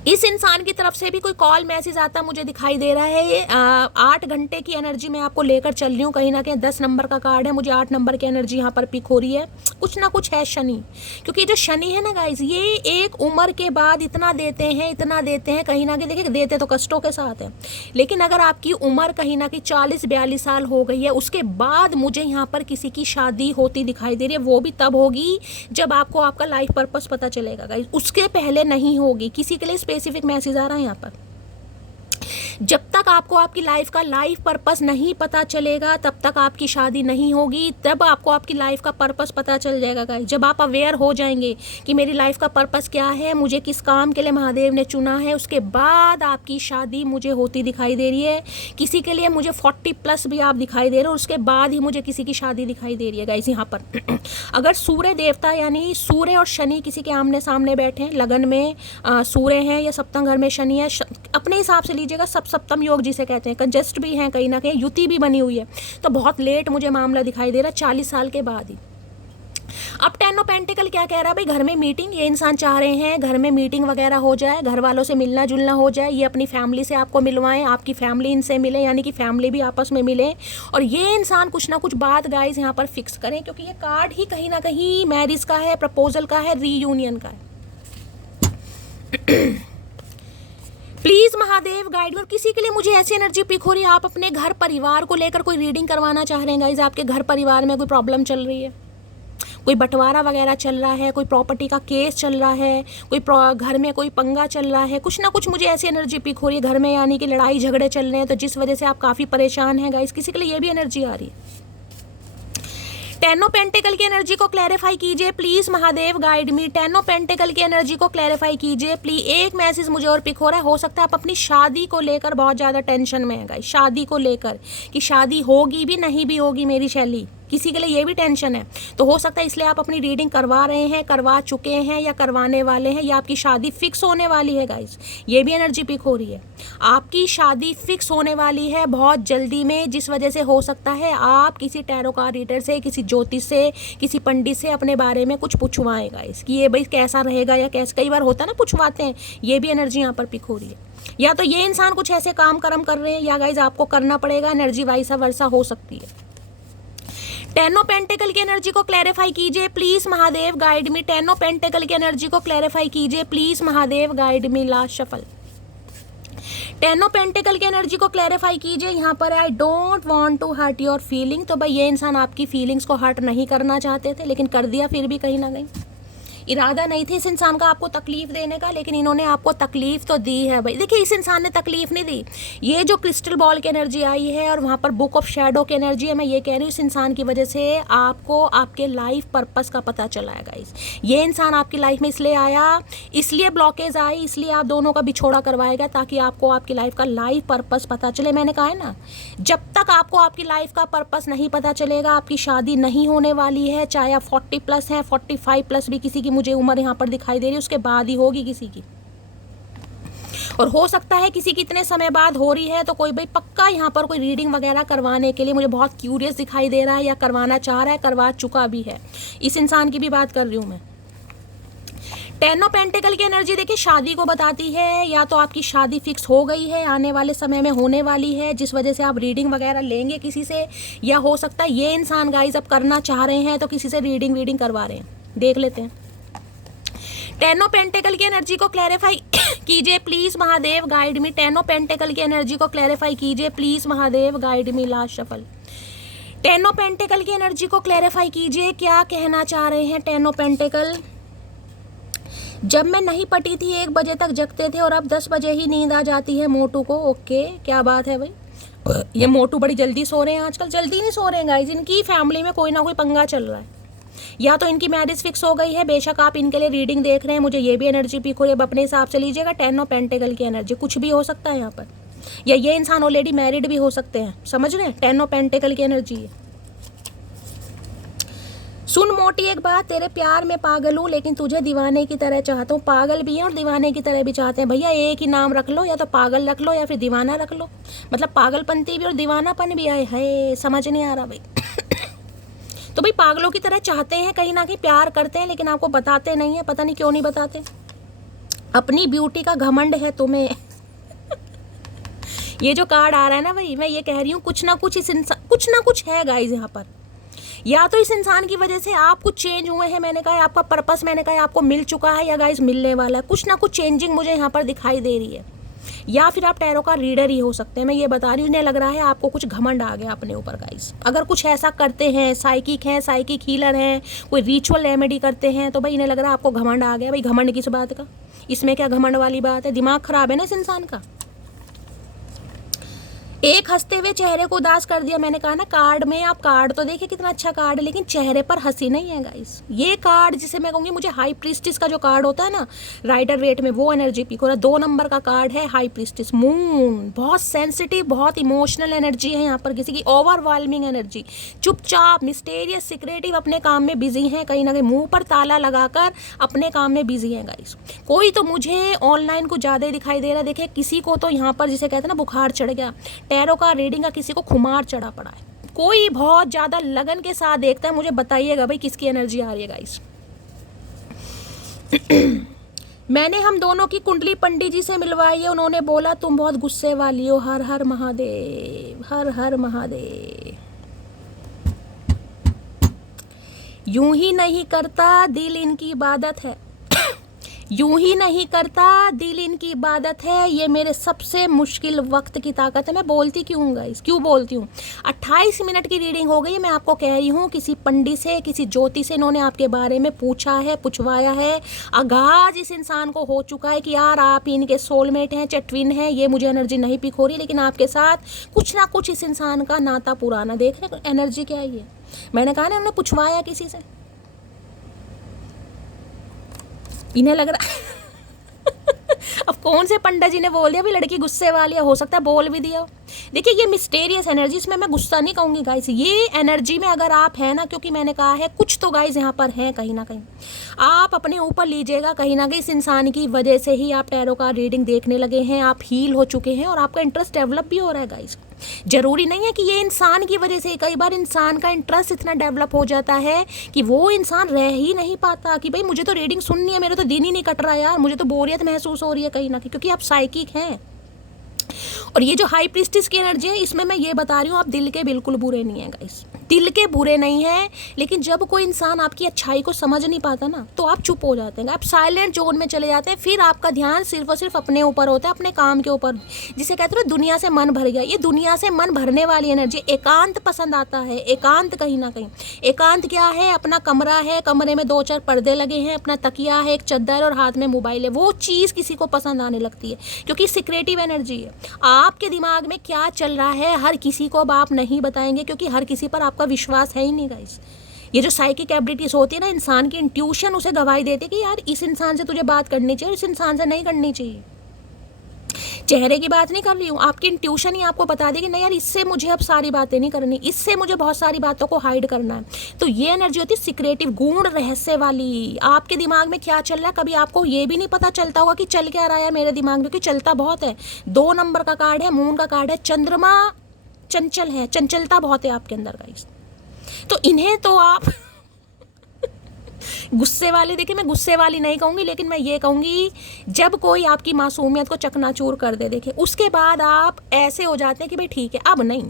इस इंसान की तरफ से भी कोई कॉल मैसेज आता मुझे दिखाई दे रहा है। 8 घंटे की एनर्जी मैं आपको लेकर चल रही हूँ, कहीं ना कहीं 10 नंबर का कार्ड है, मुझे 8 नंबर की एनर्जी यहाँ पर पिक हो रही है। कुछ ना कुछ है शनि, क्योंकि जो शनि है ना गाइस, ये एक उम्र के बाद इतना देते हैं, इतना देते हैं, कहीं ना कहीं देखिए देते तो कष्टों के साथ है, लेकिन अगर आपकी उम्र कहीं ना कहीं 40-42 साल हो गई है, उसके बाद मुझे यहाँ पर किसी की शादी होती दिखाई दे रही है। वो भी तब होगी जब आपको आपका लाइफ पर्पस पता चलेगा गाइस, उसके पहले नहीं होगी। किसी के लिए स्पेसिफिक मैसेज आ रहा है यहाँ पर, जब तक आपको आपकी लाइफ का लाइफ पर्पस नहीं पता चलेगा तब तक आपकी शादी नहीं होगी। तब आपको आपकी लाइफ का पर्पस पता चल जाएगा गाइस, जब आप अवेयर हो जाएंगे कि मेरी लाइफ का पर्पस क्या है, मुझे किस काम के लिए महादेव ने चुना है, उसके बाद आपकी शादी मुझे होती दिखाई दे रही है। किसी के लिए मुझे 40+ भी आप दिखाई दे रहे हो, उसके बाद ही मुझे किसी की शादी दिखाई दे रही है गाइस यहाँ पर। अगर सूर्य देवता यानी सूर्य और शनि किसी के आमने सामने बैठे हैं, लगन में सूर्य हैं या सप्तम घर में शनि है, अपने हिसाब से लीजिएगा, सब सप्तम योग जिसे कहते हैं, कंजस्ट भी हैं, कहीं ना कहीं युति भी बनी हुई है, तो बहुत लेट मुझे मामला दिखाई दे रहा है, 40 साल के बाद ही। अब 10 ऑफ पेंटिकल क्या कह रहा है भाई, घर में मीटिंग, ये इंसान चाह रहे हैं घर में मीटिंग वगैरह हो जाए, घर वालों से मिलना जुलना हो जाए, ये अपनी फैमिली से आपको मिलवाएं, आपकी फैमिली इनसे मिले, यानी कि फैमिली भी आपस में मिले, और ये इंसान कुछ ना कुछ बात गाइस यहाँ पर फिक्स करें, क्योंकि ये कार्ड ही कहीं ना कहीं मैरिज का है, प्रपोजल का है, रीयूनियन का है। Please Mahadev guide. और किसी के लिए मुझे ऐसी एनर्जी पिक हो रही है, आप अपने घर परिवार को लेकर कोई रीडिंग करवाना चाह रहे हैं गाइज, आपके घर परिवार में कोई प्रॉब्लम चल रही है, कोई बंटवारा वगैरह चल रहा है, कोई प्रॉपर्टी का केस चल रहा है, कोई घर में कोई पंगा चल रहा है, कुछ ना कुछ मुझे ऐसी एनर्जी पिक हो रही है घर में, यानी कि लड़ाई झगड़े चल रहे हैं, तो जिस वजह से आप काफ़ी परेशान हैं गाइज, किसी के लिए ये भी एनर्जी आ रही है। 10 ऑफ पेंटिकल की एनर्जी को क्लैरिफाई कीजिए please Mahadev guide me. 10 of pentacle की एनर्जी को क्लैरिफाई कीजिए प्लीज। एक मैसेज मुझे और पिक हो रहा है, हो सकता है आप अपनी शादी को लेकर बहुत ज़्यादा टेंशन में है गाइस, शादी को लेकर कि शादी होगी भी नहीं भी होगी मेरी शैली, किसी के लिए ये भी टेंशन है। तो हो सकता है इसलिए आप अपनी रीडिंग करवा रहे हैं, करवा चुके हैं या करवाने वाले हैं, या आपकी शादी फिक्स होने वाली है गाइस। ये भी एनर्जी पिक हो रही है, आपकी शादी फिक्स होने वाली है बहुत जल्दी में, जिस वजह से हो सकता है आप किसी टैरो कार्ड रीडर से, किसी ज्योतिष से, किसी पंडित से अपने बारे में कुछ पूछवाएं गाइस कि ये भाई कैसा रहेगा या कैसे, कई बार होता है ना पूछवाते हैं, ये भी एनर्जी यहाँ पर पिक हो रही है। या तो ये इंसान कुछ ऐसे काम कर्म कर रहे हैं या गाइस आपको करना पड़ेगा, एनर्जी वाइसा वर्सा हो सकती है। टेन ऑफ पेंटिकल की एनर्जी को क्लैरिफाई कीजिए please Mahadev, guide me. Ten of pentacle की एनर्जी को क्लैरिफाई कीजिए please Mahadev, guide me. Last shuffle. Ten of pentacle की एनर्जी को क्लैरिफाई कीजिए। यहाँ पर I don't want to hurt your feeling, तो भाई ये इंसान आपकी फीलिंग्स को हर्ट नहीं करना चाहते थे, लेकिन कर दिया फिर भी कहीं ना कहीं। इरादा नहीं थे इस इंसान का आपको तकलीफ देने का, लेकिन इन्होंने आपको तकलीफ तो दी है भाई। देखिए इस इंसान ने तकलीफ नहीं दी, ये जो क्रिस्टल बॉल की एनर्जी आई है और वहाँ पर बुक ऑफ शैडो की एनर्जी है, मैं ये कह रही हूँ इस इंसान की वजह से आपको आपके लाइफ पर्पस का पता चला है गाइस। ये इंसान आपकी लाइफ में इसलिए आया, इसलिए ब्लॉकेज आई, इसलिए आप दोनों का बिछोड़ा करवाएगा, ताकि आपको आपकी लाइफ का लाइफ पर्पस पता चले। मैंने कहा है ना, जब तक आपको आपकी लाइफ का पर्पस नहीं पता चलेगा आपकी शादी नहीं होने वाली है, चाहे आप 40+ हैं, 45+ भी किसी की मुझे उम्र यहाँ पर दिखाई दे रही है, उसके बाद ही होगी किसी की। और हो सकता है किसी की इतने समय बाद हो रही है, तो कोई भाई पक्का यहाँ पर कोई रीडिंग वगैरह करवाने के लिए मुझे बहुत क्यूरियस दिखाई दे रहा है, या करवाना चाह रहा है, करवा चुका भी है। इस इंसान की भी बात कर रही हूँ मैं। टेन ऑफ पेंटिकल की एनर्जी देखिए शादी को बताती है, या तो आपकी शादी फिक्स हो गई है, आने वाले समय में होने वाली है, जिस वजह से आप रीडिंग वगैरह लेंगे किसी से, या हो सकता है ये इंसान गाइस अब करना चाह रहे हैं तो किसी से रीडिंग करवा रहे हैं। देख लेते हैं। टेन ऑफ पेंटिकल की एनर्जी को क्लैरिफाई कीजिए please Mahadev, guide me. Ten of pentacle की एनर्जी को क्लैरिफाई कीजिए please Mahadev, guide me. Last shuffle. Ten of pentacle की एनर्जी को क्लैरिफाई कीजिए, क्या कहना चाह रहे हैं टेन ऑफ पेंटिकल। जब मैं नहीं पटी थी 1 बजे तक जगते थे और अब 10 बजे ही नींद आ जाती है मोटू को। ओके, क्या बात है भाई, ये मोटू बड़ी जल्दी सो रहे हैं आजकल। जल्दी नहीं सो रहे हैं गाइस, इनकी फैमिली में कोई ना कोई पंगा चल रहा है, या तो इनकी मैरिज फिक्स हो गई है। बेशक आप इनके लिए रीडिंग देख रहे हैं, मुझे ये भी एनर्जी पिक हो रही है, अब अपने हिसाब से लीजिएगा। टेन ऑफ पेंटिकल की एनर्जी कुछ भी हो सकता है यहाँ पर, या ये इंसान ऑलरेडी मैरिड भी हो सकते हैं, समझ रहे हैं। टेन ऑफ पेंटिकल की एनर्जी है। सुन मोटी एक बात, तेरे प्यार में पागल हूँ लेकिन तुझे दीवाने की तरह चाहता हूँ। पागल भी हैं और दीवाने की तरह भी चाहते हैं भैया, एक ही नाम रख लो, या तो पागल रख लो या फिर दीवाना रख लो। मतलब पागलपंती भी और दीवानापन भी आए है, समझ नहीं आ रहा भाई। तो भाई पागलों की तरह चाहते हैं, कहीं ना कहीं प्यार करते हैं, लेकिन आपको बताते नहीं है, पता नहीं क्यों नहीं बताते। अपनी ब्यूटी का घमंड है तुम्हें। ये जो कार्ड आ रहा है ना भाई, मैं ये कह रही हूँ कुछ ना कुछ इस इंसान, कुछ ना कुछ है गाइस यहाँ पर। या तो इस इंसान की वजह से आप कुछ चेंज हुए हैं, मैंने कहा आपका पर्पस मैंने कहा आपको मिल चुका है, या गाइस मिलने वाला है। कुछ ना कुछ चेंजिंग मुझे यहाँ पर दिखाई दे रही है, या फिर आप टैरो का रीडर ही हो सकते हैं। मैं ये बता रही हूँ, इन्हें लग रहा है आपको कुछ घमंड आ गया अपने ऊपर गाइस। अगर कुछ ऐसा करते हैं, साइकिक हैं, साइकिक हीलर हैं, कोई रिचुअल रेमेडी करते हैं, तो भाई इन्हें लग रहा है आपको घमंड आ गया। भाई घमंड किस बात का, इसमें क्या घमंड वाली बात है, दिमाग खराब है ना इस इंसान का। एक हंसते हुए चेहरे को उदास कर दिया। मैंने कहा ना कार्ड में, आप कार्ड तो देखिए कितना अच्छा कार्ड है, लेकिन चेहरे पर हंसी नहीं है गाइस। ये कार्ड जिसे मैं कहूँगी, मुझे हाई प्रीस्टिस का जो कार्ड होता है ना राइडर वेट में, वो एनर्जी पिक हो रहा है। 2 नंबर का कार्ड है हाई प्रीस्टिस मून। बहुत सेंसिटिव, बहुत इमोशनल एनर्जी है यहाँ पर, किसी की ओवरवेलमिंग एनर्जी। चुपचाप, मिस्टेरियस, सिक्रेटिव, अपने काम में बिजी हैं, कहीं ना कहीं मुंह पर ताला लगाकर अपने काम में बिजी हैं गाइस। कोई तो मुझे ऑनलाइन कुछ ज़्यादा ही दिखाई दे रहा है। देखिए किसी को तो यहाँ पर जिसे कहते हैं ना बुखार चढ़ गया, टैरो का रीडिंग का किसी को खुमार चढ़ा पड़ा है। कोई बहुत ज्यादा लगन के साथ देखता है, मुझे बताइएगा भाई किसकी एनर्जी आ रही है गाइस। मैंने हम दोनों की कुंडली पंडित जी से मिलवाई है, उन्होंने बोला तुम बहुत गुस्से वाली हो। हर हर महादेव, हर हर महादेव। यूं ही नहीं करता दिल इनकी इबादत है, यूं ही नहीं करता दिल इनकी इबादत है, ये मेरे सबसे मुश्किल वक्त की ताकत है। मैं बोलती क्यों हूँ गाइस, क्यों बोलती हूँ। 28 मिनट की रीडिंग हो गई, मैं आपको कह रही हूँ किसी पंडित से, किसी ज्योतिष से इन्होंने आपके बारे में पूछा है, पूछवाया है। आगाज इस इंसान को हो चुका है कि यार आप इनके सोलमेट हैं, ट्विन हैं। ये मुझे एनर्जी नहीं पिक हो रही, लेकिन आपके साथ कुछ ना कुछ इस इंसान का नाता पुराना। देख रहे एनर्जी क्या है ये, मैंने कहा ना हमने पूछवाया किसी से, इन्हें लग रहा अब कौन से पंडित जी ने बोल दिया भी लड़की गुस्से वाली है, हो सकता है बोल भी दिया। देखिए ये मिस्टेरियस एनर्जी, इसमें मैं गुस्सा नहीं कहूँगी गाइस, ये एनर्जी में अगर आप है ना, क्योंकि मैंने कहा है कुछ तो गाइस यहाँ पर है कहीं ना कहीं, आप अपने ऊपर लीजिएगा। कहीं ना कहीं इस इंसान की वजह से ही आप टैरो का रीडिंग देखने लगे हैं, आप हील हो चुके हैं और आपका इंटरेस्ट डेवलप भी हो रहा है गाइस। जरूरी नहीं है कि ये इंसान की वजह से, कई बार इंसान का इंटरेस्ट इतना डेवलप हो जाता है कि वो इंसान रह ही नहीं पाता कि भाई मुझे तो रीडिंग सुननी है, मेरा तो दिन ही नहीं कट रहा यार, मुझे तो बोरियत महसूस हो रही है कहीं ना कहीं, क्योंकि आप साइकिक हैं। और ये जो हाई प्रीस्टिस की एनर्जी है, इसमें मैं ये बता रही हूँ, आप दिल के बिल्कुल बुरे नहीं है गाइस, दिल के बुरे नहीं है। लेकिन जब कोई इंसान आपकी अच्छाई को समझ नहीं पाता ना, तो आप चुप हो जाते हैं, आप साइलेंट जोन में चले जाते हैं। फिर आपका ध्यान सिर्फ और सिर्फ अपने ऊपर होता है, अपने काम के ऊपर, जिसे कहते हैं दुनिया से मन भर गया। ये दुनिया से मन भरने वाली एनर्जी। एकांत पसंद आता है, एकांत कहीं ना कहीं। एकांत क्या है? अपना कमरा है, कमरे में 2-4 पर्दे लगे हैं, अपना तकिया है, एक चद्दर और हाथ में मोबाइल है, वो चीज़ किसी को पसंद आने लगती है, क्योंकि सिक्रेटिव एनर्जी है। आपके दिमाग में क्या चल रहा है हर किसी को अब आप नहीं बताएंगे, क्योंकि हर किसी पर आपका विश्वास है ही नहीं गाइस। ये जो साइकिक एबिलिटीज होती है ना, इंसान की इंट्यूशन उसे गवाही देती है कि यार इस इंसान से तुझे बात करनी चाहिए, इस इंसान से नहीं करनी चाहिए। चेहरे की बात नहीं कर रही हूँ, आपकी इंट्यूशन ही आपको बता देगी नहीं यार इससे मुझे अब सारी बातें नहीं करनी, इससे मुझे बहुत सारी बातों को हाइड करना है। तो ये एनर्जी होती है सिक्रेटिव, गूढ़ रहस्य वाली। आपके दिमाग में क्या चल रहा है कभी आपको ये भी नहीं पता चलता होगा कि चल क्या रहा है मेरे दिमाग में, क्योंकि चलता बहुत है। 2 नंबर का कार्ड है, मून का कार्ड है, चंद्रमा चंचल है, चंचलता बहुत है आपके अंदर गाइस। तो इन्हें तो आप गुस्से वाले, देखिए मैं गुस्से वाली नहीं कहूँगी, लेकिन मैं ये कहूँगी जब कोई आपकी मासूमियत को चकनाचूर कर दे, देखिए उसके बाद आप ऐसे हो जाते हैं कि भाई ठीक है अब नहीं,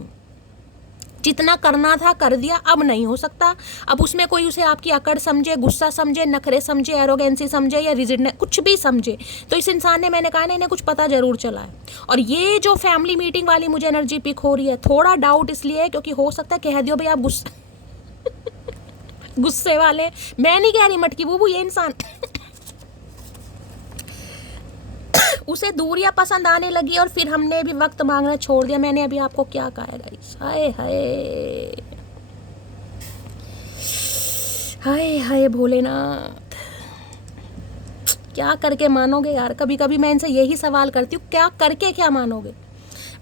जितना करना था कर दिया, अब नहीं हो सकता। अब उसमें कोई उसे आपकी अकड़ समझे, गुस्सा समझे, नखरे समझे, एरोगेंसी समझे या रिजिडनेस कुछ भी समझे, तो इस इंसान ने, मैंने कहा ना, इन्हें कुछ पता जरूर चला है। और ये जो फैमिली मीटिंग वाली मुझे एनर्जी पिक हो रही है, थोड़ा डाउट इसलिए है क्योंकि हो सकता है कह दियो भाई आप गुस्से वाले, मैं नहीं कह रही मटकी वो ये इंसान उसे दूरियां पसंद आने लगी और फिर हमने भी वक्त मांगना छोड़ दिया। मैंने अभी आपको क्या कहा है गाइस, हाय हाय हाय हाय भोलेनाथ, क्या करके मानोगे यार? कभी कभी मैं इनसे यही सवाल करती हूँ, क्या करके क्या मानोगे?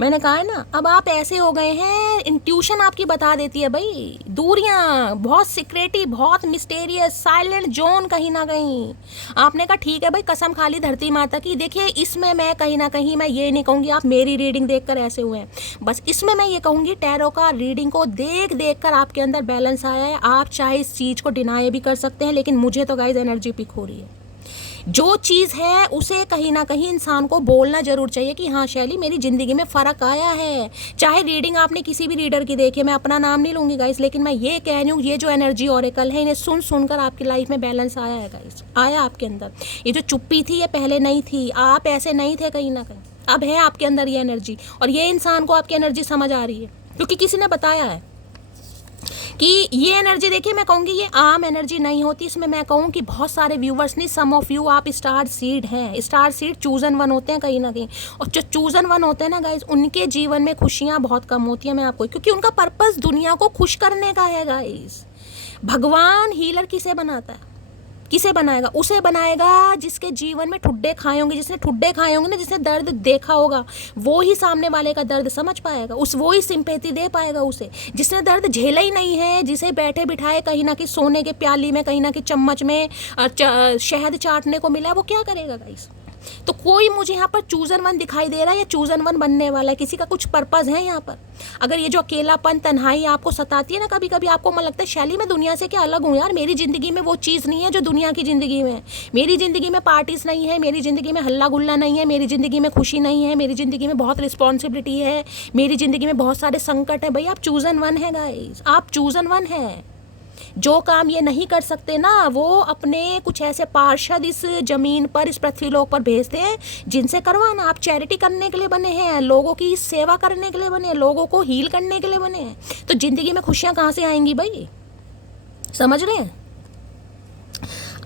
मैंने कहा है ना, अब आप ऐसे हो गए हैं, इंट्यूशन आपकी बता देती है भाई, दूरियां बहुत सिक्रेटिव, बहुत मिस्टेरियस, साइलेंट जोन कहीं ना कहीं। आपने कहा ठीक है भाई, कसम खा ली धरती माता की। देखिए इसमें मैं कहीं ना कहीं मैं ये नहीं कहूँगी आप मेरी रीडिंग देखकर ऐसे हुए हैं, बस इसमें मैं ये कहूँगी टैरो का रीडिंग को देख देख कर आपके अंदर बैलेंस आया है। आप चाहे इस चीज़ को डिनाई भी कर सकते हैं, लेकिन मुझे तो गाइस एनर्जी पिक हो रही है। जो चीज़ है उसे कहीं ना कहीं इंसान को बोलना जरूर चाहिए कि हाँ शैली, मेरी ज़िंदगी में फ़र्क आया है। चाहे रीडिंग आपने किसी भी रीडर की देखी, मैं अपना नाम नहीं लूँगी गाइस, लेकिन मैं ये कह रही हूँ ये जो एनर्जी ऑरेकल है, इन्हें सुन सुनकर आपकी लाइफ में बैलेंस आया है गाइस, आया आपके अंदर। ये जो चुप्पी थी ये पहले नहीं थी, आप ऐसे नहीं थे कहीं ना कहीं, अब है आपके अंदर ये एनर्जी। और ये इंसान को आपकी एनर्जी समझ आ रही है क्योंकि किसी ने बताया है कि ये एनर्जी, देखिए मैं कहूँगी ये आम एनर्जी नहीं होती। इसमें मैं कहूँ कि बहुत सारे व्यूवर्स नहीं, सम ऑफ यू आप स्टार सीड हैं। स्टार सीड चूजन वन होते हैं कहीं ना कहीं, और जो चूजन वन होते हैं ना गाइज, उनके जीवन में खुशियाँ बहुत कम होती हैं। मैं आपको, क्योंकि उनका पर्पस दुनिया को खुश करने का है गाइज। भगवान हीलर किसे बनाता है? किसे बनाएगा? उसे बनाएगा जिसके जीवन में ठुड्डे खाए होंगे। जिसने ठुड्डे खाए होंगे ना, जिसने दर्द देखा होगा, वो ही सामने वाले का दर्द समझ पाएगा, वो ही सिंपैथी दे पाएगा उसे। जिसने दर्द झेला ही नहीं है, जिसे बैठे बिठाए कहीं ना कहीं सोने के प्याली में, कहीं ना कहीं चम्मच में शहद चाटने को मिला, वो क्या करेगा गाइस? तो कोई मुझे यहाँ पर चूजन वन दिखाई दे रहा है या चूजन वन बनने वाला है, किसी का कुछ पर्पज़ है यहाँ पर। अगर ये जो अकेलापन, तन्हाई आपको सताती है ना, कभी कभी आपको मन लगता है शैली मैं दुनिया से क्या अलग हूँ यार, मेरी ज़िंदगी में वो चीज़ नहीं है जो दुनिया की ज़िंदगी में है। मेरी ज़िंदगी में पार्टीज नहीं है, मेरी ज़िंदगी में हल्ला गुल्ला नहीं है, मेरी ज़िंदगी में खुशी नहीं है, मेरी ज़िंदगी में बहुत रिस्पॉन्सिबिलिटी है, मेरी ज़िंदगी में बहुत सारे संकट हैं। भाई आप चूजन वन है गाइस, आप चूजन वन है। जो काम ये नहीं कर सकते ना, वो अपने कुछ ऐसे पार्षद इस जमीन पर, इस पृथ्वीलोक पर भेजते हैं जिनसे करवाना। आप चैरिटी करने के लिए बने हैं, लोगों की सेवा करने के लिए बने हैं, लोगों को हील करने के लिए बने हैं। तो जिंदगी में खुशियां कहाँ से आएंगी भाई? समझ रहे हैं?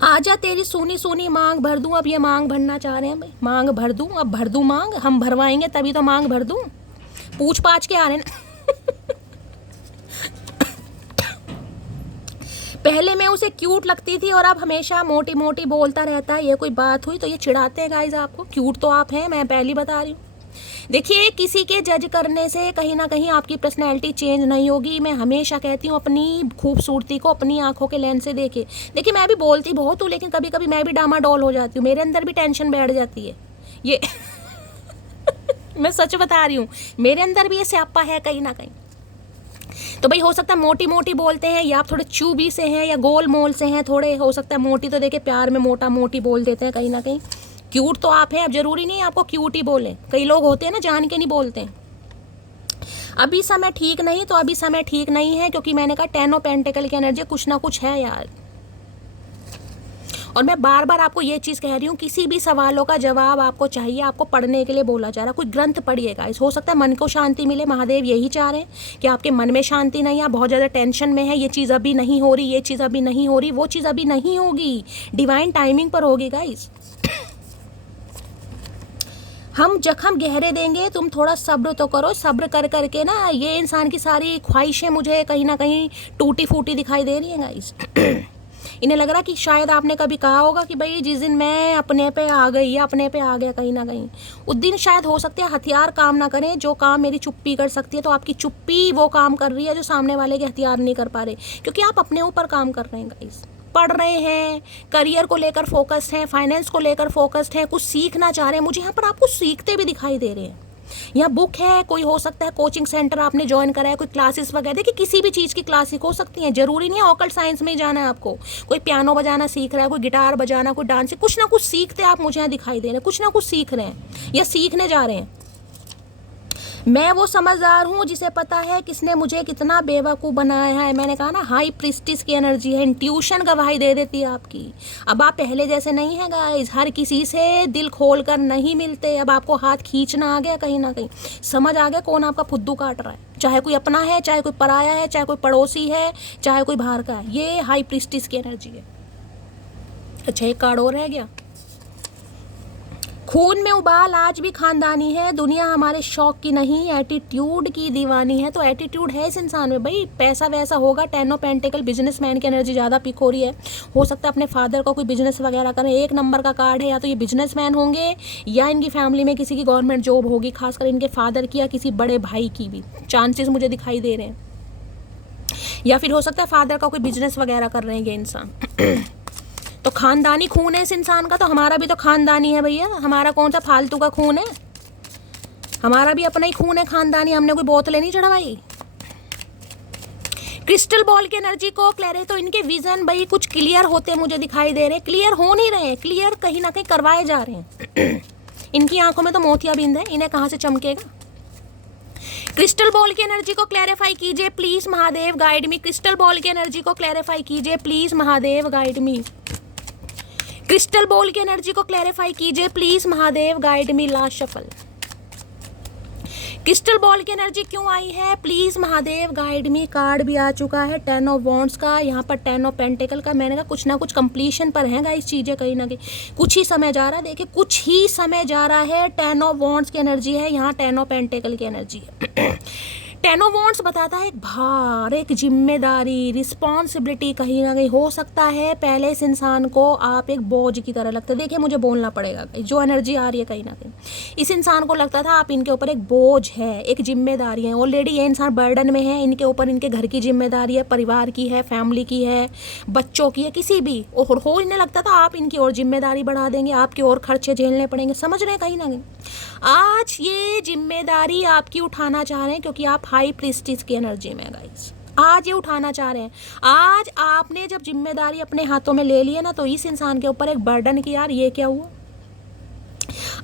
आजा तेरी सूनी सूनी मांग भर दूं। अब ये मांग भरना चाह रहे हैं भाई, मांग भर दूं, अब भर दूं मांग, हम भरवाएंगे तभी तो मांग भर दूं। पूछ पाछ के आ रहे हैं पहले मैं उसे क्यूट लगती थी और अब हमेशा मोटी मोटी बोलता रहता है। ये कोई बात हुई? तो ये चिढ़ाते हैं गाइज आपको। क्यूट तो आप हैं, मैं पहली बता रही हूँ। देखिए, किसी के जज करने से कहीं ना कहीं आपकी पर्सनैलिटी चेंज नहीं होगी। मैं हमेशा कहती हूँ अपनी खूबसूरती को अपनी आंखों के लेंस से देखे। देखिए, मैं भी बोलती बहुत हूँ, लेकिन कभी कभी मैं भी डामाडोल हो जाती हूँ, मेरे अंदर भी टेंशन बैठ जाती है ये मैं सच बता रही हूँ, मेरे अंदर भी ये स्यापा है कहीं ना कहीं। तो भाई हो सकता है मोटी मोटी बोलते हैं, या आप थोड़े चूबी से हैं या गोल मोल से हैं थोड़े, हो सकता है मोटी तो देखिए प्यार में मोटा मोटी बोल देते हैं कहीं ना कहीं। क्यूट तो आप हैं, अब जरूरी नहीं है आपको क्यूट ही बोले, कई लोग होते हैं ना जान के नहीं बोलते हैं। अभी समय ठीक नहीं, तो अभी समय ठीक नहीं है, क्योंकि मैंने कहा 10 ऑफ पेंटिकल की एनर्जी कुछ ना कुछ है यार। और मैं बार बार आपको ये चीज़ कह रही हूँ, किसी भी सवालों का जवाब आपको चाहिए, आपको पढ़ने के लिए बोला जा रहा है, कोई ग्रंथ पढ़िएगा। हो सकता है मन को शांति मिले, महादेव यही चाह रहे हैं कि आपके मन में शांति नहीं, आप बहुत ज़्यादा टेंशन में है, ये चीज़ अभी नहीं हो रही, ये चीज़ अभी नहीं हो रही, वो चीज़ अभी नहीं होगी, डिवाइन टाइमिंग पर होगी गाइस। हम जख्म गहरे देंगे, तुम थोड़ा सब्र तो करो, सब्र कर करके ना ये इंसान की सारी ख्वाहिशें मुझे कहीं ना कहीं टूटी फूटी दिखाई दे रही हैं गाइस। इन्हें लग रहा कि शायद आपने कभी कहा होगा कि भाई जिस दिन मैं अपने पे आ गई या अपने पे आ गया कहीं ना कहीं, उस दिन शायद हो सकता है हथियार काम ना करें, जो काम मेरी चुप्पी कर सकती है, तो आपकी चुप्पी वो काम कर रही है जो सामने वाले के हथियार नहीं कर पा रहे, क्योंकि आप अपने ऊपर काम कर रहे हैं गाइस, पढ़ रहे हैं, करियर को लेकर फोकस्ड हैं, फाइनेंस को लेकर फोकस्ड हैं, कुछ सीखना चाह रहे हैं। मुझे यहाँ पर आपको सीखते भी दिखाई दे रहे हैं। यहाँ बुक है, कोई हो सकता है कोचिंग सेंटर आपने ज्वाइन करा है, कोई क्लासेस वगैरह, देखिए किसी भी चीज़ की क्लासेस हो सकती हैं, जरूरी नहीं है ऑकल्ट साइंस में ही जाना है आपको। कोई पियानो बजाना सीख रहा है, कोई गिटार बजाना, कोई डांस, कुछ ना कुछ सीखते आप मुझे यहाँ दिखाई दे रहे हैं, कुछ ना कुछ सीख रहे हैं या सीखने जा रहे हैं। मैं वो समझदार हूँ जिसे पता है किसने मुझे कितना बेवकूफ़ बनाया है। मैंने कहा ना, हाई प्रिस्टिस की एनर्जी है, इंट्यूशन गवाही दे देती है आपकी। अब आप पहले जैसे नहीं है गाइस, हर किसी से दिल खोल कर नहीं मिलते। अब आपको हाथ खींचना आ गया, कहीं ना कहीं समझ आ गया कौन आपका फुद्दू काट रहा है, चाहे कोई अपना है, चाहे कोई पराया है, चाहे कोई पड़ोसी है, चाहे कोई बाहर का है। ये हाई प्रिस्टिस की एनर्जी है। अच्छा, एक कार्ड और रह गया। खून में उबाल आज भी खानदानी है, दुनिया हमारे शौक की नहीं, एटीट्यूड की दीवानी है। तो एटीट्यूड है इस इंसान में, भाई पैसा वैसा होगा। 10 ऑफ पेंटिकल, बिजनेसमैन की एनर्जी ज़्यादा पिक हो रही है। हो सकता है अपने फादर का कोई बिजनेस वगैरह करें, 1 नंबर का कार्ड है, या तो ये बिजनेसमैन होंगे या इनकी फैमिली में किसी की गवर्नमेंट जॉब होगी, खासकर इनके फादर की या किसी बड़े भाई की भी चांसेस मुझे दिखाई दे रहे हैं। या फिर हो सकता है फादर का कोई बिजनेस वगैरह कर रहे हैं ये इंसान। तो खानदानी खून है इस इंसान का, तो हमारा भी तो खानदानी है भैया, हमारा कौन सा फालतू का खून है, हमारा भी अपना ही खून है खानदानी, हमने कोई बोतलें नहीं चढ़वाई। क्रिस्टल बॉल की एनर्जी को क्लियर, तो इनके विजन भाई कुछ क्लियर होते मुझे दिखाई दे रहे हैं, क्लियर हो नहीं रहे हैं, क्लियर कहीं ना कहीं करवाए जा रहे हैं। इनकी आंखों में तो मोतियाबिंद है, इन्हें कहाँ से चमकेगा। क्रिस्टल बॉल की एनर्जी को क्लैरिफाई कीजिए please Mahadev, guide me. Crystal ball की एनर्जी को क्लैरिफाई कीजिए please Mahadev, guide me. Crystal ball की एनर्जी को क्लैरिफाई कीजिए please Mahadev, guide me. Last shuffle. Crystal ball की एनर्जी क्यों आई है, please Mahadev, guide me. Card भी आ चुका है 10 ऑफ वॉन्ड्स का, यहाँ पर 10 ऑफ पेंटिकल का। मैंने कहा कुछ ना कुछ कंप्लीशन पर है गाइस चीजें, कहीं ना कहीं कुछ ही समय जा रहा है। देखिए कुछ ही समय जा रहा है, 10 ऑफ वॉन्ड्स की एनर्जी है, यहाँ 10 ऑफ पेंटिकल की एनर्जी है। 10 ऑफ वॉन्ड्स बताता है एक भार, एक जिम्मेदारी, रिस्पॉन्सिबिलिटी। कहीं ना कहीं हो सकता है पहले इस इंसान को आप एक बोझ की तरह लगता है। देखिए मुझे बोलना पड़ेगा, जो एनर्जी आ रही है कहीं ना कहीं इस इंसान को लगता था आप इनके ऊपर एक बोझ है, एक जिम्मेदारी है। ऑलरेडी ये इंसान बर्डन में है, इनके ऊपर इनके घर की जिम्मेदारी है, परिवार की है, फैमिली की है, बच्चों की है, किसी भी और हो इन्हें लगता था आप इनकी और जिम्मेदारी बढ़ा देंगे, आपके और खर्चे झेलने पड़ेंगे। समझ रहे हैं कहीं ना कहीं आज ये जिम्मेदारी आपकी उठाना चाह रहे हैं, क्योंकि आप हाई प्रीस्टिस की एनर्जी में गाइस आज ये उठाना चाह रहे हैं। आज आपने जब जिम्मेदारी अपने हाथों में ले ली है ना, तो इस इंसान के ऊपर एक बर्डन की यार ये क्या हुआ।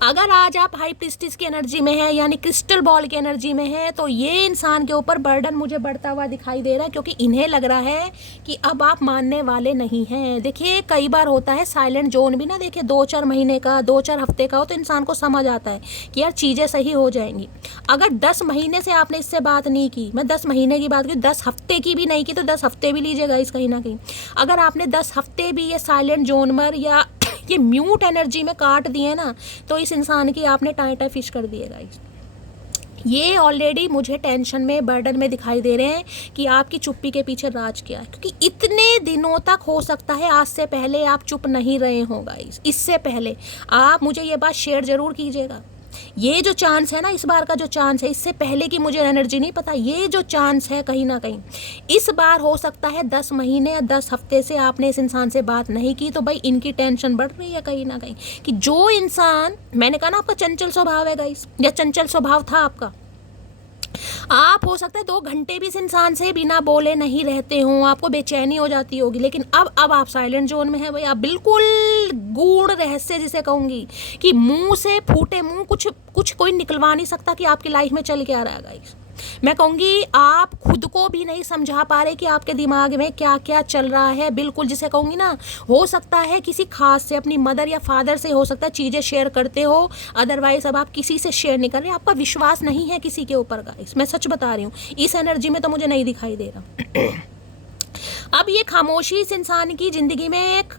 अगर आज आप हाई प्रीस्टिस की एनर्जी में है, यानी क्रिस्टल बॉल की एनर्जी में है, तो ये इंसान के ऊपर बर्डन मुझे बढ़ता हुआ दिखाई दे रहा है, क्योंकि इन्हें लग रहा है कि अब आप मानने वाले नहीं हैं। देखिए कई बार होता है साइलेंट जोन भी ना, देखिए 2-4 महीने का, 2-4 हफ्ते का हो तो इंसान को समझ आता है कि यार चीज़ें सही हो जाएंगी। अगर 10 महीने से आपने इससे बात नहीं की, मैं 10 महीने की बात की, 10 हफ्ते की भी नहीं की, तो 10 हफ्ते भी लीजिएगा इस कहीं ना कहीं। अगर आपने 10 हफ्ते भी ये साइलेंट जोन में या ये म्यूट एनर्जी में काट दिए ना, तो इस इंसान की आपने टाइटा फिश कर दिए गाइस। ये ऑलरेडी मुझे टेंशन में, बर्डन में दिखाई दे रहे हैं कि आपकी चुप्पी के पीछे राज क्या है, क्योंकि इतने दिनों तक हो सकता है आज से पहले आप चुप नहीं रहे हो गाइस। इससे पहले आप मुझे ये बात शेयर जरूर कीजिएगा ये जो चांस है ना, इस बार का जो चांस है, इससे पहले की मुझे एनर्जी नहीं पता, ये जो चांस है कहीं ना कहीं इस बार हो सकता है 10 महीने या 10 हफ्ते से आपने इस इंसान से बात नहीं की, तो भाई इनकी टेंशन बढ़ रही है कहीं ना कहीं कि जो इंसान, मैंने कहा ना आपका चंचल स्वभाव है गाइस, या चंचल स्वभाव था आपका, आप हो सकता है 2 घंटे भी इस इंसान से बिना बोले नहीं रहते हो, आपको बेचैनी हो जाती होगी, लेकिन अब आप साइलेंट जोन में है भाई, आप बिल्कुल गूढ़ रहस्य जिसे कहूंगी कि मुंह से फूटे मुंह कुछ कोई निकलवा नहीं सकता कि आपकी लाइफ में चल क्या रहा है गाइस। मैं कहूँगी आप खुद को भी नहीं समझा पा रहे कि आपके दिमाग में क्या क्या चल रहा है, बिल्कुल जिसे कहूँगी ना, हो सकता है किसी खास से, अपनी मदर या फादर से हो सकता है चीज़ें शेयर करते हो, अदरवाइज अब आप किसी से शेयर नहीं कर रहे, आपका विश्वास नहीं है किसी के ऊपर गाइस, मैं सच बता रही हूँ, इस एनर्जी में तो मुझे नहीं दिखाई दे रहा। अब ये खामोशी इस इंसान की ज़िंदगी में एक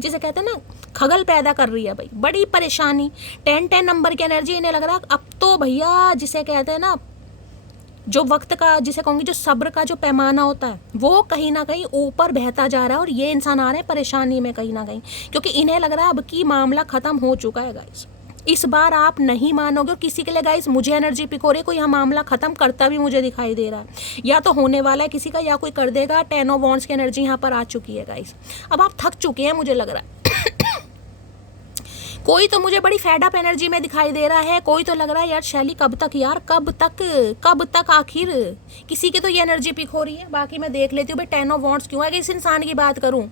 जिसे कहते हैं ना खगल पैदा कर रही है भाई, बड़ी परेशानी। 10 नंबर की एनर्जी, इन्हें लग रहा है अब तो भैया जिसे कहते हैं ना, जो वक्त का जिसे कहूँगी, जो सब्र का जो पैमाना होता है वो कहीं ना कहीं ऊपर बहता जा रहा है, और ये इंसान आ रहे हैं परेशानी में कहीं ना कहीं, क्योंकि इन्हें लग रहा है अब की मामला ख़त्म हो चुका है गाइस। इस बार आप नहीं मानोगे, और किसी के लिए गाइस मुझे एनर्जी पिक हो रही है, कोई यह मामला ख़त्म करता भी मुझे दिखाई दे रहा है, या तो होने वाला है किसी का, या कोई कर देगा। 10 ऑफ वॉन्ड्स की एनर्जी यहाँ पर आ चुकी है गाइस। अब आप थक चुके हैं मुझे लग रहा है। कोई तो मुझे बड़ी फेड अप एनर्जी में दिखाई दे रहा है, कोई तो लग रहा है यार शैली कब तक यार, कब तक आखिर, किसी की तो ये एनर्जी पिक हो रही है। बाकी मैं देख लेती हूँ भाई 10 ऑफ वॉन्ड्स क्यों है। अगर इस इंसान की बात करूँ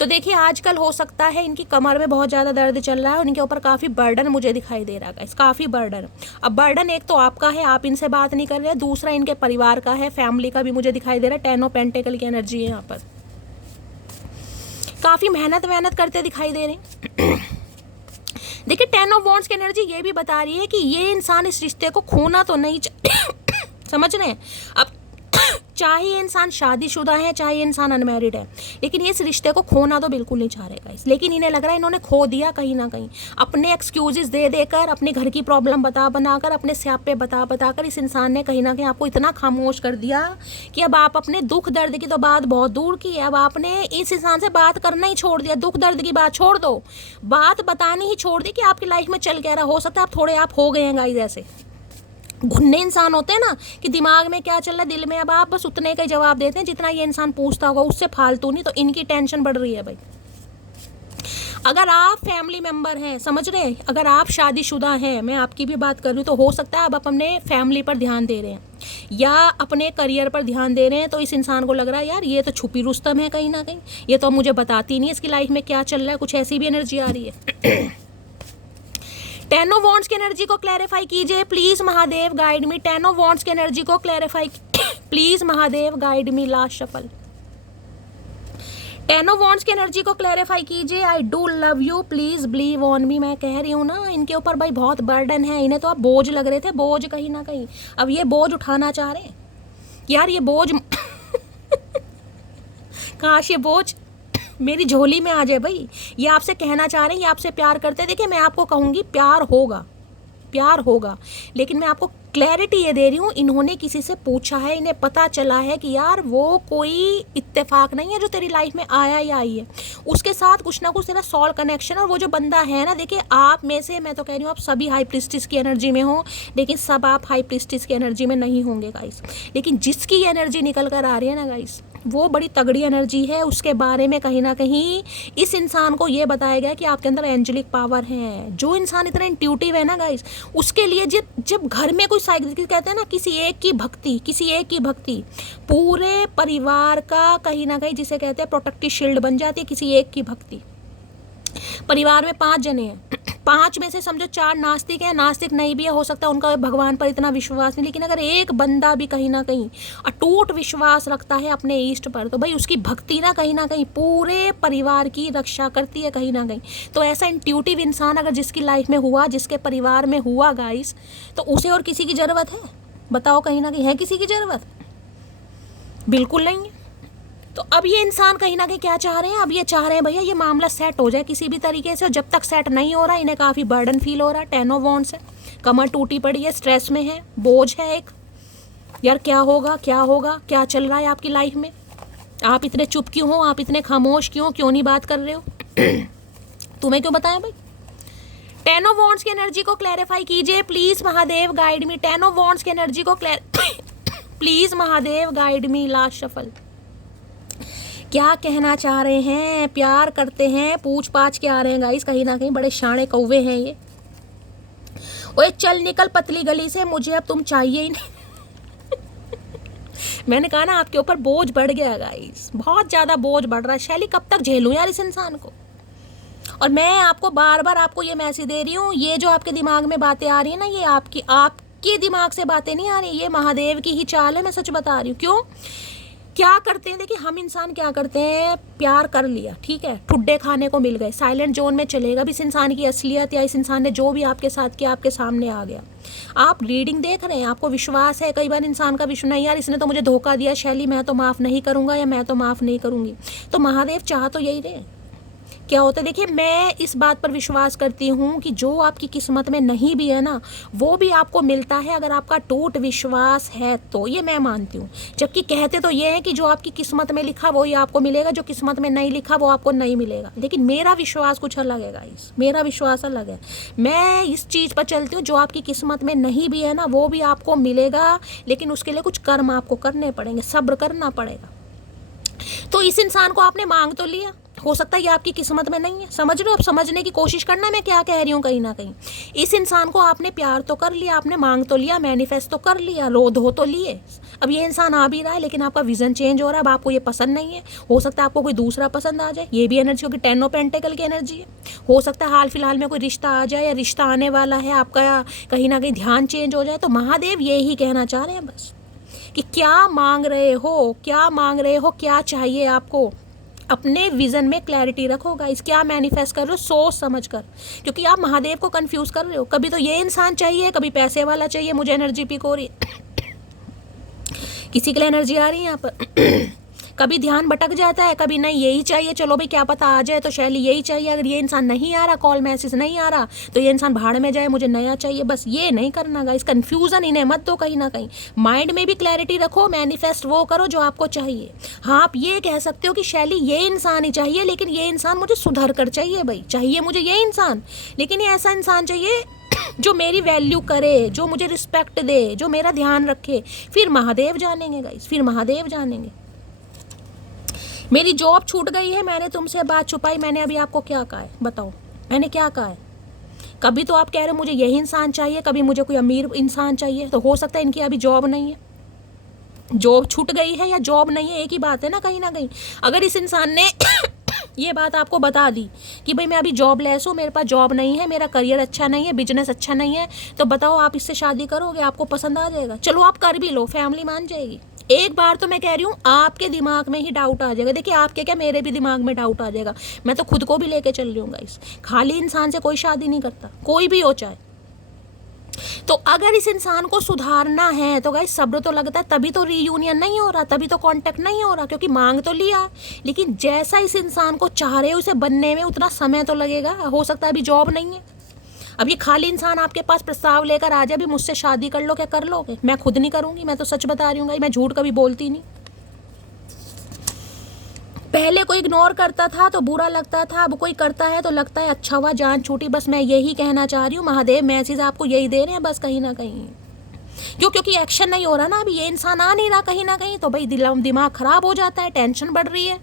तो देखिए आजकल हो सकता है इनकी कमर में बहुत ज़्यादा दर्द चल रहा है, और इनके ऊपर काफ़ी बर्डन मुझे दिखाई दे रहा है, काफ़ी बर्डन। अब बर्डन एक तो आपका है, आप इनसे बात नहीं कर रहे, दूसरा इनके परिवार का है, फैमिली का भी मुझे दिखाई दे रहा है। 10 ऑफ पेंटिकल की एनर्जी है यहाँ पर, काफ़ी मेहनत करते दिखाई दे रहे हैं। देखिए 10 ऑफ वॉन्ड्स की एनर्जी ये भी बता रही है कि ये इंसान इस रिश्ते को खोना तो नहीं समझ रहे हैं। अब चाहे ये इंसान शादीशुदा है, चाहे ये इंसान अनमैरिड है, लेकिन ये इस रिश्ते को खोना तो बिल्कुल नहीं चाह रहे गाइस। लेकिन इन्हें लग रहा है इन्होंने खो दिया कहीं ना कहीं, अपने एक्सक्यूजेस दे देकर, अपने घर की प्रॉब्लम बनाकर, अपने स्यापे बताकर इस इंसान ने कहीं ना कहीं आपको इतना खामोश कर दिया कि अब आप अपने दुख दर्द की तो बात बहुत दूर की है, अब आपने इस इंसान से बात करना ही छोड़ दिया। दुख दर्द की बात छोड़ दो, बात बतानी ही छोड़ दी कि आपकी लाइफ में चल क्या रहा। हो सकता है आप थोड़े आप हो गए हैं गाइस, ऐसे घुन्ने इंसान होते हैं ना कि दिमाग में क्या चल रहा है, दिल में, अब आप बस उतने का जवाब देते हैं जितना ये इंसान पूछता होगा, उससे फालतू नहीं। तो इनकी टेंशन बढ़ रही है भाई। अगर आप फैमिली मेंबर हैं, समझ रहे हैं, अगर आप शादीशुदा हैं, मैं आपकी भी बात कर रही हूँ, तो हो सकता है आप अपने फैमिली पर ध्यान दे रहे हैं या अपने करियर पर ध्यान दे रहे हैं। तो इस इंसान को लग रहा है यार ये तो छुपी रुस्तम है कहीं ना कहीं, ये तो मुझे बताती नहीं इसकी लाइफ में क्या चल रहा है, कुछ ऐसी भी एनर्जी आ रही है। 10 ऑफ वॉन्ड्स की एनर्जी को क्लैरिफाई कीजिए please Mahadev, guide me. 10 of wands की एनर्जी को clarify please Mahadev, guide me. Last shuffle 10 of wands की एनर्जी को क्लैरिफाई कीजिए। I do love you, please believe on me. मैं कह रही हूँ ना इनके ऊपर भाई बहुत बर्डन है, इन्हें तो अब बोझ लग रहे थे, बोझ कहीं ना कहीं अब ये बोझ उठाना चाह रहे हैं यार। ये बोझ काश ये बोझ मेरी झोली में आ जाए भाई। ये आपसे कहना चाह रहे हैं, ये आपसे प्यार करते हैं। देखिए मैं आपको कहूँगी प्यार होगा, लेकिन मैं आपको क्लैरिटी ये दे रही हूँ, इन्होंने किसी से पूछा है, इन्हें पता चला है कि यार वो कोई इत्तेफाक नहीं है जो तेरी लाइफ में आया या आई है, उसके साथ कुछ ना कुछ तेरा सॉल कनेक्शन। और वो जो बंदा है ना, देखिए आप में से मैं तो कह रही हूँ आप सभी हाई प्रीस्टिस की एनर्जी में हो, लेकिन सब आप हाई प्रीस्टिस की एनर्जी में नहीं होंगे गाइस। लेकिन जिसकी एनर्जी निकल कर आ रही है ना गाइस, वो बड़ी तगड़ी एनर्जी है। उसके बारे में कहीं ना कहीं इस इंसान को ये बताया गया कि आपके अंदर एंजेलिक पावर है। जो इंसान इतना इंट्यूटिव है ना गाइस, उसके लिए जब घर में कोई साइकिल कहते हैं ना, किसी एक की भक्ति पूरे परिवार का कहीं ना कहीं जिसे कहते हैं प्रोटेक्टिव शील्ड बन जाती है। किसी एक की भक्ति, परिवार में 5 जने हैं, 5 में से समझो 4 नास्तिक हैं, नास्तिक नहीं भी है, हो सकता है उनका भगवान पर इतना विश्वास नहीं, लेकिन अगर एक बंदा भी कहीं ना कहीं अटूट विश्वास रखता है अपने ईष्ट पर, तो भाई उसकी भक्ति ना कहीं ना कहीं पूरे परिवार की रक्षा करती है कहीं ना कहीं। तो ऐसा इंट्यूटिव इंसान अगर जिसकी लाइफ में हुआ, जिसके परिवार में हुआ गाइस, तो उसे और किसी की ज़रूरत है? बताओ, कहीं ना कहीं है किसी की ज़रूरत? बिल्कुल नहीं है। तो अब ये इंसान कहीं ना कहीं क्या चाह रहे हैं, अब ये चाह रहे हैं भैया ये मामला सेट हो जाए किसी भी तरीके से, और जब तक सेट नहीं हो रहा इन्हें काफ़ी बर्डन फील हो रहा है। 10 ऑफ वॉन्ड्स है, कमर टूटी पड़ी है, स्ट्रेस में है, बोझ है एक, यार क्या होगा, क्या चल रहा है आपकी लाइफ में, आप इतने चुप क्यों हो, आप इतने खामोश क्यों नहीं बात कर रहे हो? तुम्हें क्यों बताया भाई? टेन ऑफ वॉन्ड्स की एनर्जी को क्लैरिफाई कीजिए please Mahadev, guide me. Ten of wands की एनर्जी को please Mahadev guide me. Last shuffle, क्या कहना चाह रहे हैं? प्यार करते हैं, पूछ पाछ के आ रहे हैं गाइस, कहीं ना कहीं बड़े शाणे कौवे हैं ये। ओए चल निकल पतली गली से, मुझे अब तुम चाहिए ही नहीं। मैंने कहा ना आपके ऊपर बोझ बढ़ गया गाइस, बहुत ज्यादा बोझ बढ़ रहा है। शैली कब तक झेलूं यार इस इंसान को? और मैं आपको बार बार आपको ये मैसेज दे रही हूँ, ये जो आपके दिमाग में बातें आ रही है ना, ये आपके दिमाग से बातें नहीं आ रही, ये महादेव की ही चाल है। मैं सच बता रही हूँ। क्यों? क्या करते हैं, देखिए हम इंसान क्या करते हैं, प्यार कर लिया, ठीक है, ठुड्डे खाने को मिल गए, साइलेंट जोन में चलेगा। अब इस इंसान की असलियत या इस इंसान ने जो भी आपके साथ किया आपके सामने आ गया, आप रीडिंग देख रहे हैं, आपको विश्वास है। कई बार इंसान का विश्वास नहीं, यार इसने तो मुझे धोखा दिया शैली, मैं तो माफ़ नहीं करूँगा या मैं तो माफ़ नहीं करूँगी। तो महादेव चाह तो यही रहे। क्या होता है, देखिए मैं इस बात पर विश्वास करती हूँ कि जो आपकी किस्मत में नहीं भी है ना, वो भी आपको मिलता है अगर आपका टूट विश्वास है तो, ये मैं मानती हूँ। जबकि कहते तो ये है कि जो आपकी किस्मत में लिखा वो ही आपको मिलेगा, जो किस्मत में नहीं लिखा वो आपको नहीं मिलेगा। लेकिन मेरा विश्वास कुछ अलग है गाइस, मेरा विश्वास अलग है। मैं इस चीज़ पर चलती हूँ, जो आपकी किस्मत में नहीं भी है ना वो भी आपको मिलेगा, लेकिन उसके लिए कुछ कर्म आपको करने पड़ेंगे, सब्र करना पड़ेगा। तो इस इंसान को आपने मांग तो लिया, हो सकता है ये आपकी किस्मत में नहीं है, समझ रहे हो? अब समझने की कोशिश करना मैं क्या कह रही हूँ। कहीं ना कहीं इस इंसान को आपने प्यार तो कर लिया, आपने मांग तो लिया, मैनिफेस्ट तो कर लिया, रोध हो तो लिए। अब ये इंसान आ भी रहा है, लेकिन आपका विजन चेंज हो रहा है, अब आपको ये पसंद नहीं है। हो सकता है आपको कोई दूसरा पसंद आ जाए, ये भी एनर्जी होगी, 10 ऑफ पेंटिकल की एनर्जी है। हो सकता है हाल फिलहाल में कोई रिश्ता आ जाए या रिश्ता आने वाला है, आपका कहीं ना कहीं ध्यान चेंज हो जाए। तो महादेव ये ही कहना चाह रहे हैं बस कि क्या मांग रहे हो, क्या मांग रहे हो, क्या चाहिए आपको। अपने विजन में क्लैरिटी रखो गाइस, क्या मैनिफेस्ट कर रहे हो सोच समझ कर, क्योंकि आप महादेव को कंफ्यूज कर रहे हो। कभी तो ये इंसान चाहिए, कभी पैसे वाला चाहिए। मुझे एनर्जी पिक हो रही है, किसी के लिए एनर्जी आ रही है यहाँ पर। कभी ध्यान भटक जाता है, कभी नहीं यही चाहिए, चलो भाई क्या पता आ जाए तो शैली यही चाहिए। अगर ये इंसान नहीं आ रहा, कॉल मैसेज नहीं आ रहा, तो ये इंसान भाड़ में जाए, मुझे नया चाहिए। बस ये नहीं करना गाइस, कंफ्यूजन इन्हें मत दो। कहीं ना कहीं माइंड में भी क्लैरिटी रखो, मैनिफेस्ट वो करो जो आपको चाहिए। हाँ आप ये कह सकते हो कि शैली ये इंसान ही चाहिए, लेकिन ये इंसान मुझे सुधर कर चाहिए। भाई चाहिए मुझे ये इंसान, लेकिन ये ऐसा इंसान चाहिए जो मेरी वैल्यू करे, जो मुझे रिस्पेक्ट दे, जो मेरा ध्यान रखे। फिर महादेव जानेंगे गाइस, फिर महादेव जानेंगे। मेरी जॉब छूट गई है, मैंने तुमसे बात छुपाई, मैंने अभी आपको क्या कहा है बताओ, मैंने क्या कहा है? कभी तो आप कह रहे हो मुझे यही इंसान चाहिए, कभी मुझे कोई अमीर इंसान चाहिए। तो हो सकता है इनकी अभी जॉब नहीं है, जॉब छूट गई है या जॉब नहीं है, एक ही बात है ना। कहीं ना कहीं अगर इस इंसान ने ये बात आपको बता दी कि भाई मैं अभी जॉब लेस हूँ, मेरे पास जॉब नहीं है, मेरा करियर अच्छा नहीं है, बिजनेस अच्छा नहीं है, तो बताओ आप इससे शादी करोगे? आपको पसंद आ जाएगा? चलो आप कर भी लो, फैमिली मान जाएगी। एक बार तो मैं कह रही हूँ आपके दिमाग में ही डाउट आ जाएगा। देखिए आपके क्या, मेरे भी दिमाग में डाउट आ जाएगा। मैं तो खुद को भी लेके चल रही हूँ गाइस। खाली इंसान से कोई शादी नहीं करता, कोई भी हो चाहे। तो अगर इस इंसान को सुधारना है तो गाइस सब्र तो लगता है, तभी तो रीयूनियन नहीं हो रहा, तभी तो कांटेक्ट नहीं हो रहा, क्योंकि मांग तो लिया, लेकिन जैसा इस इंसान को चाह रहे हो उसे बनने में उतना समय तो लगेगा। हो सकता है अभी जॉब नहीं है, अब ये खाली इंसान आपके पास प्रस्ताव लेकर आ जाए भी मुझसे शादी कर लो, क्या कर लोगे? मैं खुद नहीं करूंगी, मैं तो सच बता रही हूँ, मैं झूठ कभी बोलती नहीं। पहले कोई इग्नोर करता था तो बुरा लगता था, अब कोई करता है तो लगता है अच्छा हुआ जान छूटी। बस मैं यही कहना चाह रही हूँ, महादेव मैसेज आपको यही दे रहे हैं बस। कहीं ना कहीं क्योंकि एक्शन नहीं हो रहा ना, अभी ये इंसान आ नहीं रहा कहीं ना कहीं, तो भाई दिमाग खराब हो जाता है, टेंशन बढ़ रही है।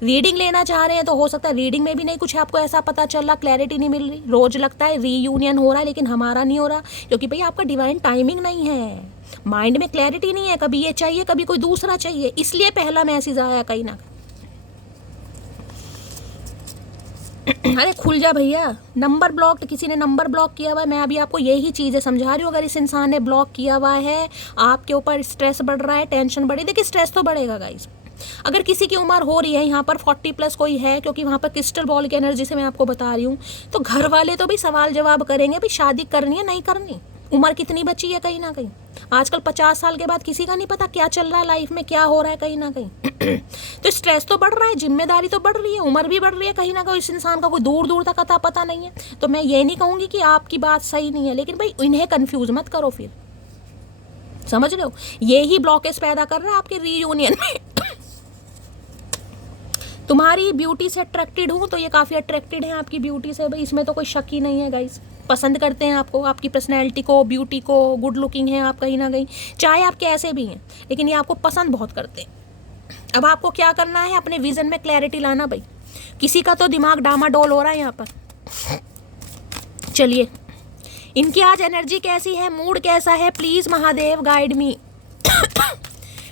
रीडिंग लेना चाह रहे हैं तो हो सकता है रीडिंग में भी नहीं कुछ आपको ऐसा पता चल रहा, क्लैरिटी नहीं मिल रही। रोज लगता है रीयूनियन हो रहा है, लेकिन हमारा नहीं हो रहा, क्योंकि भाई आपका डिवाइन टाइमिंग नहीं है, माइंड में क्लैरिटी नहीं है, कभी ये चाहिए कभी कोई दूसरा चाहिए, इसलिए पहला मैसेज आया कहीं ना। अरे खुल जा भैया, नंबर ब्लॉक, किसी ने नंबर ब्लॉक किया हुआ है। मैं अभी आपको यही चीज़ें समझा रही हूँ। अगर इस इंसान ने ब्लॉक किया हुआ है, आपके ऊपर स्ट्रेस बढ़ रहा है, टेंशन बढ़ी, देखिए स्ट्रेस तो बढ़ेगा गाइस। अगर किसी की उम्र हो रही है यहाँ पर 40+ कोई है, क्योंकि वहाँ पर क्रिस्टल बॉल की एनर्जी से मैं आपको बता रही हूँ, तो घर वाले तो भी सवाल जवाब करेंगे भाई शादी करनी है नहीं करनी, उम्र कितनी बची है। कहीं ना कहीं आजकल 50 साल के बाद किसी का नहीं पता क्या चल रहा है लाइफ में, क्या हो रहा है कहीं ना कहीं। तो स्ट्रेस तो बढ़ रहा है, जिम्मेदारी तो बढ़ रही है, उम्र भी बढ़ रही है, कहीं ना कहीं इस इंसान का कोई दूर दूर तक अता पता नहीं है। तो मैं ये नहीं कहूँगी कि आपकी बात सही नहीं है, लेकिन भाई इन्हें कन्फ्यूज मत करो फिर, समझ रहे हो? ये ही ब्लॉकेज पैदा कर रहा है आपके रीयूनियन में। तुम्हारी ब्यूटी से अट्रैक्टेड हूँ, तो ये काफ़ी अट्रैक्टेड है आपकी ब्यूटी से भाई, इसमें तो कोई शक ही नहीं है गाइस। पसंद करते हैं आपको, आपकी पर्सनैलिटी को, ब्यूटी को, गुड लुकिंग है आप कहीं ना कहीं, चाहे आप कैसे भी हैं, लेकिन ये आपको पसंद बहुत करते हैं। अब आपको क्या करना है, अपने विजन में क्लैरिटी लाना भाई। किसी का तो दिमाग डामाडोल हो रहा है यहाँ पर। चलिए, इनकी आज एनर्जी कैसी है, मूड कैसा है, please Mahadev guide me.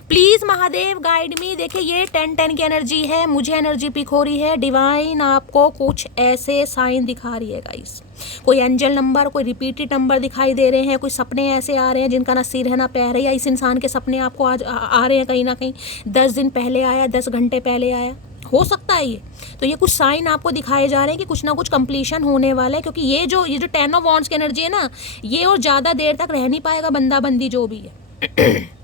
Please Mahadev guide मी। देखिए ये 10-10 की एनर्जी है, मुझे एनर्जी पिक हो रही है। डिवाइन आपको कुछ ऐसे साइन दिखा रही है गाइस, कोई एंजल नंबर, कोई रिपीटेड नंबर दिखाई दे रहे हैं, कोई सपने ऐसे आ रहे हैं जिनका ना सिर है ना पैर है, या इस इंसान के सपने आपको आज आ रहे हैं कहीं ना कहीं 10 दिन पहले आया, 10 घंटे पहले आया, हो सकता है ये। तो ये कुछ साइन आपको दिखाए जा रहे हैं कि कुछ ना कुछ कंप्लीशन होने वाला है, क्योंकि ये जो 10 ऑफ वॉन्ड्स की एनर्जी है ना, ये और ज़्यादा देर तक रह नहीं पाएगा बंदा बंदी जो भी है।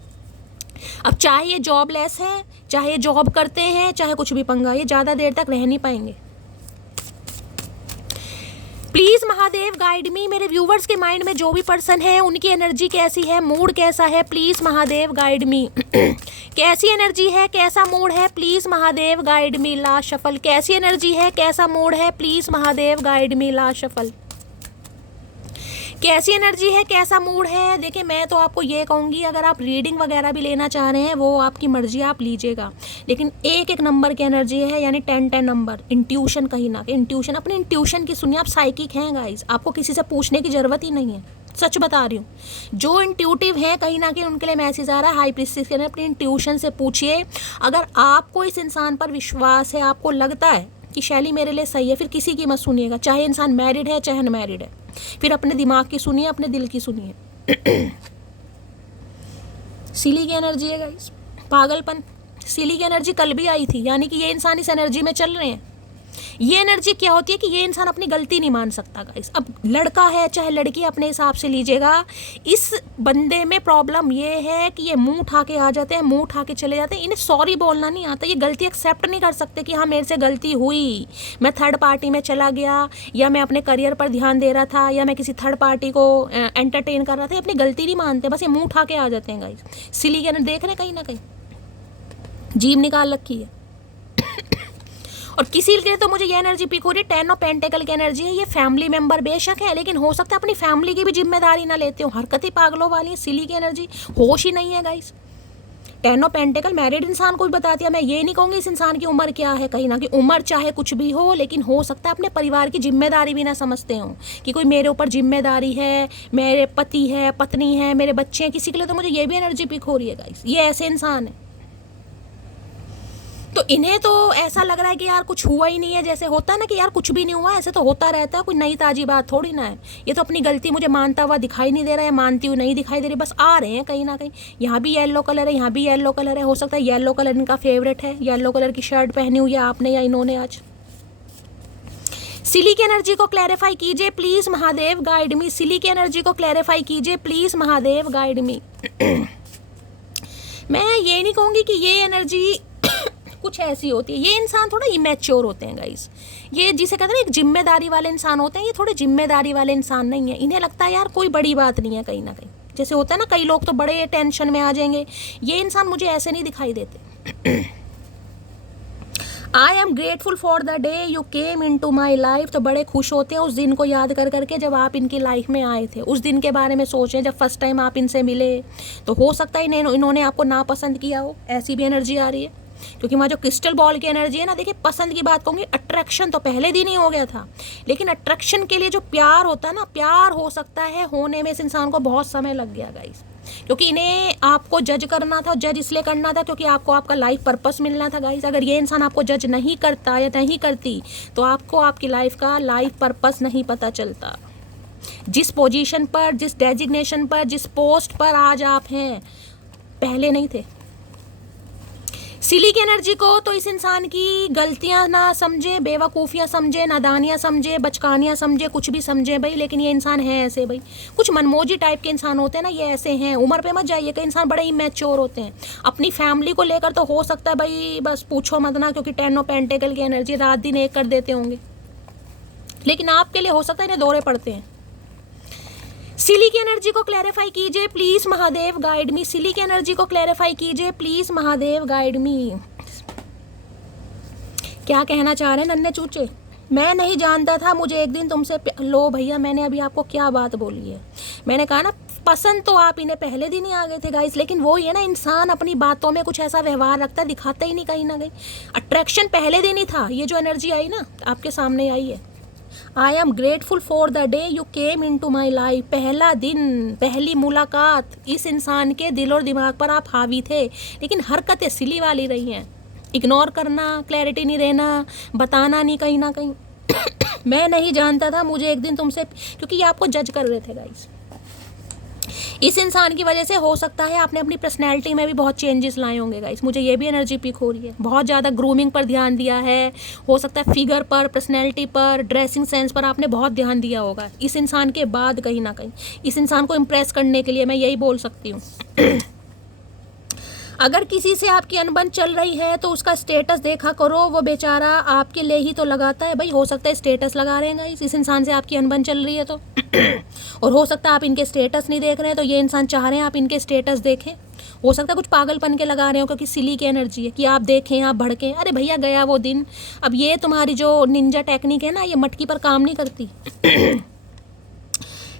अब चाहे ये जॉबलेस है, चाहे ये जॉब करते हैं, चाहे कुछ भी पंगा, ये ज़्यादा देर तक रह नहीं पाएंगे। प्लीज महादेव गाइड मी। मेरे व्यूवर्स के माइंड में जो भी पर्सन है उनकी एनर्जी कैसी है, मूड कैसा है, प्लीज महादेव गाइड मी। कैसी एनर्जी है, कैसा मूड है, please Mahadev guide me. Last shuffle. कैसी एनर्जी है, कैसा मूड है, please Mahadev guide me. Last shuffle. कैसी एनर्जी है, कैसा मूड है। देखिए मैं तो आपको ये कहूँगी, अगर आप रीडिंग वगैरह भी लेना चाह रहे हैं वो आपकी मर्जी, आप लीजिएगा, लेकिन एक नंबर की एनर्जी है, यानी 10-10 नंबर। इंट्यूशन कहीं ना कहीं, इंट्यूशन, अपने इंट्यूशन की सुनिए। आप साइकिक हैं गाइस, आपको किसी से पूछने की ज़रूरत ही नहीं है, सच बता रही हूँ। जो इंट्यूटिव है कहीं ना कहीं उनके लिए मैसेज आ रहा है हाई प्रीस्टिस के, अपनी इंट्यूशन से पूछिए। अगर आपको इस इंसान पर विश्वास है, आपको लगता है कि शैली मेरे लिए सही है, फिर किसी की मत सुनिएगा, चाहे इंसान मैरिड है चाहे अनमैरिड है। फिर अपने दिमाग की सुनिए, अपने दिल की सुनिए। सिली की एनर्जी है गाइस, पागलपन। सिली की एनर्जी कल भी आई थी, यानी कि ये इंसान इस एनर्जी में चल रहे हैं। ये एनर्जी क्या होती है कि ये इंसान अपनी गलती नहीं मान सकता गाइस। अब लड़का है चाहे लड़की, अपने हिसाब से लीजिएगा। इस बंदे में प्रॉब्लम ये है कि ये मुंह उठा के आ जाते हैं, मुंह उठा के चले जाते हैं। इन्हें सॉरी बोलना नहीं आता, ये गलती एक्सेप्ट नहीं कर सकते कि हाँ मेरे से गलती हुई, मैं थर्ड पार्टी में चला गया, या मैं अपने करियर पर ध्यान दे रहा था, या मैं किसी थर्ड पार्टी को एंटरटेन कर रहा था। अपनी गलती नहीं मानते, बस ये मुंह उठा के आ जाते हैं गाइस। सिली के देख रहे कहीं ना कहीं जीभ निकाल रखी है। और किसी के लिए तो मुझे ये एनर्जी पिक हो रही है, 10 ऑफ पेंटिकल की एनर्जी है। ये फैमिली मेंबर बेशक है, लेकिन हो सकता है अपनी फैमिली की भी जिम्मेदारी ना लेते हो। हरकतें पागलों वाली है। सिली की एनर्जी, होश ही नहीं है गाइस। 10 ऑफ पेंटिकल मैरिड इंसान को भी बताती है। मैं ये नहीं कहूँगी इस इंसान की उम्र क्या है, कहीं ना कहीं उम्र चाहे कुछ भी हो, लेकिन हो सकता है अपने परिवार की जिम्मेदारी भी ना समझते हो कि कोई मेरे ऊपर जिम्मेदारी है, मेरे पति है, पत्नी है, मेरे बच्चे हैं। किसी के लिए तो मुझे ये भी एनर्जी पिक हो रही है गाइस। ये ऐसे इंसान है, तो इन्हें तो ऐसा लग रहा है कि यार कुछ हुआ ही नहीं है। जैसे होता है ना कि यार कुछ भी नहीं हुआ, ऐसे तो होता रहता है, कोई नई ताजी बात थोड़ी ना है। ये तो अपनी गलती मुझे मानता हुआ दिखाई नहीं दे रहा है, मानती हुई नहीं दिखाई दे रही, बस आ रहे हैं कहीं ना कहीं। यहाँ भी येलो कलर है, यहाँ भी येलो कलर है। हो सकता है येलो कलर इनका फेवरेट है, येलो कलर की शर्ट पहनी हुई है आपने या इन्होंने आज। सिली की एनर्जी को क्लैरिफाई कीजिए प्लीज महादेव गाइड मी। सिली की एनर्जी को क्लैरिफाई कीजिए प्लीज महादेव गाइड मी। मैं ये नहीं कहूँगी कि ये एनर्जी कुछ ऐसी होती है। ये इंसान थोड़ा इमेच्योर होते हैं गाइस। ये जिसे कहते हैं ना एक जिम्मेदारी वाले इंसान होते हैं, ये थोड़े जिम्मेदारी वाले इंसान नहीं है। इन्हें लगता है यार कोई बड़ी बात नहीं है कहीं ना कहीं। जैसे होता है ना कई लोग तो बड़े टेंशन में आ जाएंगे, ये इंसान मुझे ऐसे नहीं दिखाई देते। I am grateful for the day you came into my life. तो बड़े खुश होते हैं उस दिन को याद कर करके जब आप इनकी लाइफ में आए थे। उस दिन के बारे में सोचें जब फर्स्ट टाइम आप इनसे मिले। तो हो सकता है इन्होंने आपको नापसंद किया हो, ऐसी भी एनर्जी आ रही है। क्योंकि वहाँ जो क्रिस्टल बॉल की एनर्जी है ना, देखिए पसंद की बात कहूँगी, अट्रैक्शन तो पहले दिन ही हो गया था, लेकिन अट्रैक्शन के लिए जो प्यार होता है ना, प्यार हो सकता है होने में इस इंसान को बहुत समय लग गया गाइस। क्योंकि इन्हें आपको जज करना था, जज इसलिए करना था क्योंकि आपको आपका लाइफ पर्पस मिलना था गाइस। अगर ये इंसान आपको जज नहीं करता या नहीं करती तो आपको आपकी लाइफ का लाइफ पर्पस नहीं पता चलता। जिस पोजीशन पर, जिस डेजिग्नेशन पर, जिस पोस्ट पर आज आप हैं, पहले नहीं थे। सिली की एनर्जी को तो इस इंसान की गलतियां ना समझे, बेवकूफ़ियाँ समझे, नादानियाँ समझे, बचकानियाँ समझे, कुछ भी समझे भाई, लेकिन ये इंसान है ऐसे भाई। कुछ मनमोजी टाइप के इंसान होते हैं ना, ये ऐसे हैं। उम्र पे मत जाइए, कई इंसान बड़े इमेच्योर होते हैं। अपनी फैमिली को लेकर तो हो सकता है भाई बस पूछो मत ना, क्योंकि 10 ऑफ पेंटिकल की एनर्जी रात दिन एक कर देते होंगे, लेकिन आपके लिए हो सकता है इन्हें दौरे पड़ते हैं। सिली की एनर्जी को क्लैरिफाई कीजिए प्लीज महादेव गाइड मी। सिली की एनर्जी को क्लैरिफाई कीजिए प्लीज महादेव गाइड मी। क्या कहना चाह रहे हैं नन्हे चूचे? मैं नहीं जानता था, मुझे एक दिन तुमसे लो भैया, मैंने अभी आपको क्या बात बोली है। मैंने कहा ना पसंद तो आप इन्हें पहले दिन ही आ गए थे गाइस, लेकिन वो ये ना इंसान अपनी बातों में कुछ ऐसा व्यवहार रखता है, दिखाता ही नहीं कहीं ना कहीं। अट्रैक्शन पहले दिन ही था। ये जो एनर्जी आई ना आपके सामने आई है, I am grateful for the day you came into my life. पहला दिन, पहली मुलाकात, इस इंसान के दिल और दिमाग पर आप हावी थे, लेकिन हरकतें सिली वाली रही हैं। इग्नोर करना, क्लैरिटी नहीं देना, बताना नहीं कहीं ना कहीं। मैं नहीं जानता था, मुझे एक दिन तुमसे, क्योंकि ये आपको जज कर रहे थे गाइस। इस इंसान की वजह से हो सकता है आपने अपनी पर्सनैलिटी में भी बहुत चेंजेस लाए होंगे गाइस। मुझे ये भी एनर्जी पिक हो रही है। बहुत ज़्यादा ग्रूमिंग पर ध्यान दिया है, हो सकता है फिगर पर, पर्सनैलिटी पर, ड्रेसिंग सेंस पर आपने बहुत ध्यान दिया होगा इस इंसान के बाद। कहीं ना कहीं इस इंसान को इम्प्रेस करने के लिए, मैं यही बोल सकती हूँ। अगर किसी से आपकी अनबन चल रही है तो उसका स्टेटस देखा करो, वो बेचारा आपके लिए ही तो लगाता है भाई। हो सकता है स्टेटस लगा रहे हैं गाइस, इस इंसान से आपकी अनबन चल रही है तो। और हो सकता है आप इनके स्टेटस नहीं देख रहे हैं, तो ये इंसान चाह रहे हैं आप इनके स्टेटस देखें। हो सकता है कुछ पागलपन के लगा रहे हो, क्योंकि सिली की एनर्जी है कि आप देखें, आप भड़कें। अरे भैया गया वो दिन। अब ये तुम्हारी जो निंजा टेक्निक है ना, ये मटकी पर काम नहीं करती।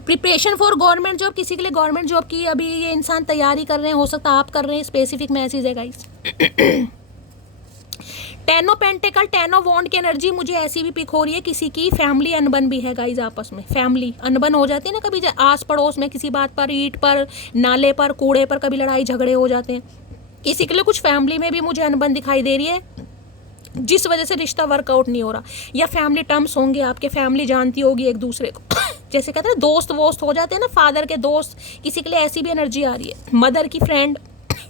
प्रिपरेशन फॉर गवर्नमेंट जॉब, किसी के लिए गवर्नमेंट जॉब की अभी ये इंसान तैयारी कर रहे हैं, हो सकता है आप कर रहे हैं। स्पेसिफिक मैसेज है guys. Ten of pentacle, ten of wand की एनर्जी मुझे ऐसी भी पिक हो रही है, किसी की फैमिली अनबन भी है गाइस। आपस में फैमिली अनबन हो जाती है ना कभी, आस पड़ोस में किसी बात पर, ईंट पर, नाले पर, कूड़े पर कभी लड़ाई झगड़े हो जाते हैं। किसी के लिए कुछ फैमिली में भी मुझे अनबन दिखाई दे रही है, जिस वजह से रिश्ता वर्कआउट नहीं हो रहा। या फैमिली टर्म्स होंगे आपके, फैमिली जानती होगी एक दूसरे को। जैसे कहते हैं दोस्त वोस्त हो जाते हैं ना, फादर के दोस्त, किसी के लिए ऐसी भी एनर्जी आ रही है। मदर की फ्रेंड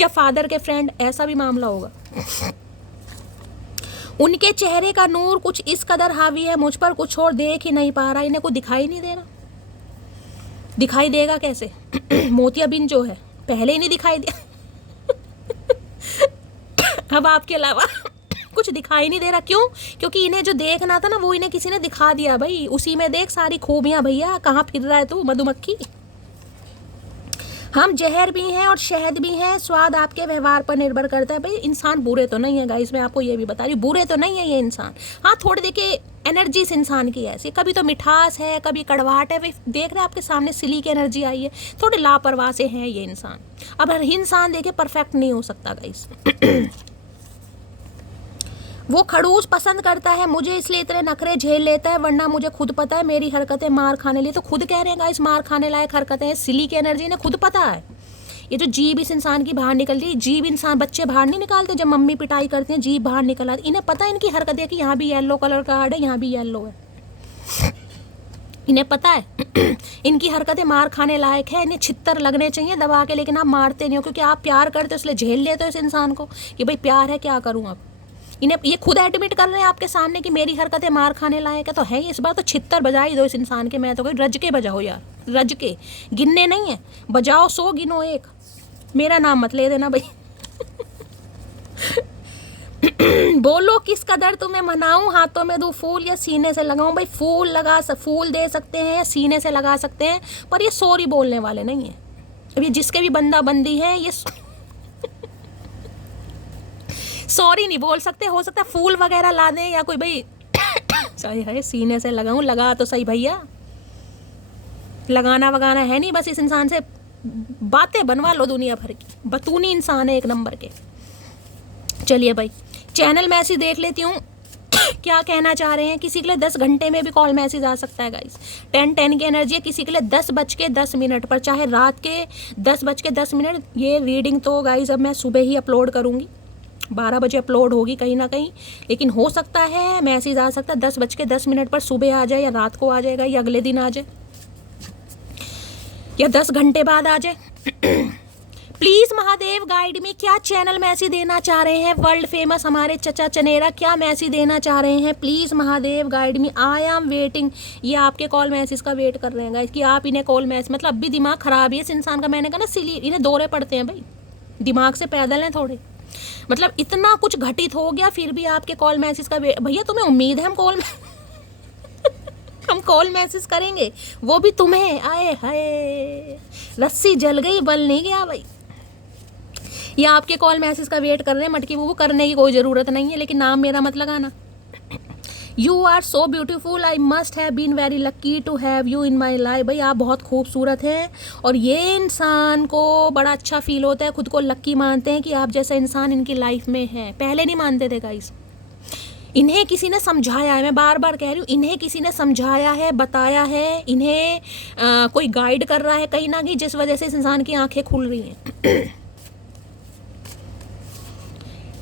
या फादर के फ्रेंड, ऐसा भी मामला होगा। उनके चेहरे का नूर कुछ इस कदर हावी है मुझ पर, कुछ और देख ही नहीं पा रहा, इन्हें कुछ दिखाई नहीं दे रहा। दिखाई देगा कैसे? मोतियाबिंद जो है पहले ही नहीं दिखाई दिया। अब आपके अलावा कुछ दिखाई नहीं दे रहा। क्यों? क्योंकि इन्हें जो देखना था ना, वो इन्हें किसी ने दिखा दिया भाई। उसी में देख सारी खूबियां भैया, कहाँ फिर रहा है तू मधुमक्खी। हम जहर भी हैं और शहद भी हैं, स्वाद आपके व्यवहार पर निर्भर करता है। भाई इंसान बुरे तो नहीं है गाइस, मैं आपको ये भी बता रही हूँ, बुरे तो नहीं है ये इंसान। हाँ थोड़ी देखिए एनर्जी इस इंसान की ऐसी, कभी तो मिठास है, कभी कड़वाहट है। भाई देख रहे हैं आपके सामने सिली की एनर्जी आई है, थोड़े लापरवाह से हैं ये इंसान। अब हर इंसान देखिए परफेक्ट नहीं हो सकता गाइस। वो खड़ूस पसंद करता है मुझे, इसलिए इतने नखरे झेल लेता है, वरना मुझे खुद पता है मेरी हरकतें मार खाने लिए। तो खुद कह रहे हैं गाइस मार खाने लायक हरकतें हैं। सिली की एनर्जी ने खुद पता है। ये जो जीभ इस इंसान की बाहर निकल रही, जीभ इंसान, बच्चे बाहर नहीं निकालते जब मम्मी पिटाई करते हैं, जीभ बाहर निकल आती। इन्हें पता है इनकी हरकतें कि यहाँ भी येलो कलर का हार्ड है, यहाँ भी येलो है। इन्हें पता है इनकी हरकतें मार खाने लायक है, इन्हें छित्तर लगने चाहिए दबा के, लेकिन आप मारते नहीं हो क्योंकि आप प्यार करते हो, इसलिए झेल लेते हो इस इंसान को कि भाई प्यार है, क्या करूँ अब। इन्हें ये खुद एडमिट कर रहे हैं आपके सामने कि मेरी हरकतें मार खाने लायक है, तो है इस बार तो छित्तर बजा ही दो इस इंसान के। मैं तो कोई रज के बजाओ यार, रज के, गिनने नहीं है, बजाओ 100 गिनो 1। मेरा नाम मत ले देना भाई। बोलो किस कदर तुम्हें मनाऊं, हाथों में दूं फूल या सीने से लगाऊं। भाई फूल दे सकते हैं या सीने से लगा सकते हैं, पर ये सॉरी बोलने वाले नहीं है। अब ये जिसके भी बंदा बंदी है ये सॉरी नहीं बोल सकते। हो सकता है फूल वगैरह ला दें या कोई भाई सही है सीने से लगाऊं, लगा तो सही भैया, लगाना वगाना है नहीं, बस इस इंसान से बातें बनवा लो दुनिया भर की। बतूनी इंसान है एक नंबर के। चलिए भाई चैनल मैसेज देख लेती हूँ क्या कहना चाह रहे हैं। किसी के लिए 10 घंटे में भी कॉल मैसेज आ सकता है गाइस। 10 की एनर्जी है, किसी के लिए 10:10 पर, चाहे रात के 10:10। ये रीडिंग तो गाइस अब मैं सुबह ही अपलोड करूँगी, 12 बजे अपलोड होगी कहीं ना कहीं, लेकिन हो सकता है मैसेज आ सकता है 10:10 पर, सुबह आ जाए या रात को आ जाएगा या अगले दिन आ जाए या 10 घंटे बाद आ जाए। प्लीज महादेव गाइड में क्या चैनल मैसेज देना चाह रहे हैं। वर्ल्ड फेमस हमारे चचा चनेरा क्या मैसेज देना चाह रहे हैं, प्लीज महादेव गाइड में। I am waiting. ये आपके कॉल मैसेज का वेट कर रहे हैं गाइस कि आप इन्हें कॉल मैसेज, मतलब अब भी दिमाग खराब है इस इंसान का। मैंने कहा ना सिली, इन्हें दौरे पड़ते हैं भाई, दिमाग से पैदल हैं थोड़े। मतलब इतना कुछ घटित हो गया फिर भी आपके कॉल मैसेज का वेट। भैया तुम्हें उम्मीद है हम कॉल मैसेज करेंगे, वो भी तुम्हें। आए हाय रस्सी जल गई, बल नहीं गया भाई। ये आपके कॉल मैसेज का वेट कर रहे हैं। मटकी वो करने की कोई ज़रूरत नहीं है, लेकिन नाम मेरा मत लगाना। You are so beautiful, I must have been very lucky to have you in my life. भाई आप बहुत खूबसूरत हैं और ये इंसान को बड़ा अच्छा फील होता है, खुद को लक्की मानते हैं कि आप जैसा इंसान इनकी लाइफ में है। पहले नहीं मानते थे गाइस, इन्हें किसी ने समझाया है, मैं बार बार कह रही हूँ, इन्हें किसी ने समझाया है, बताया है, इन्हें कोई गाइड कर रहा है कहीं ना कहीं, जिस वजह से इस इंसान की आंखें खुल रही हैं।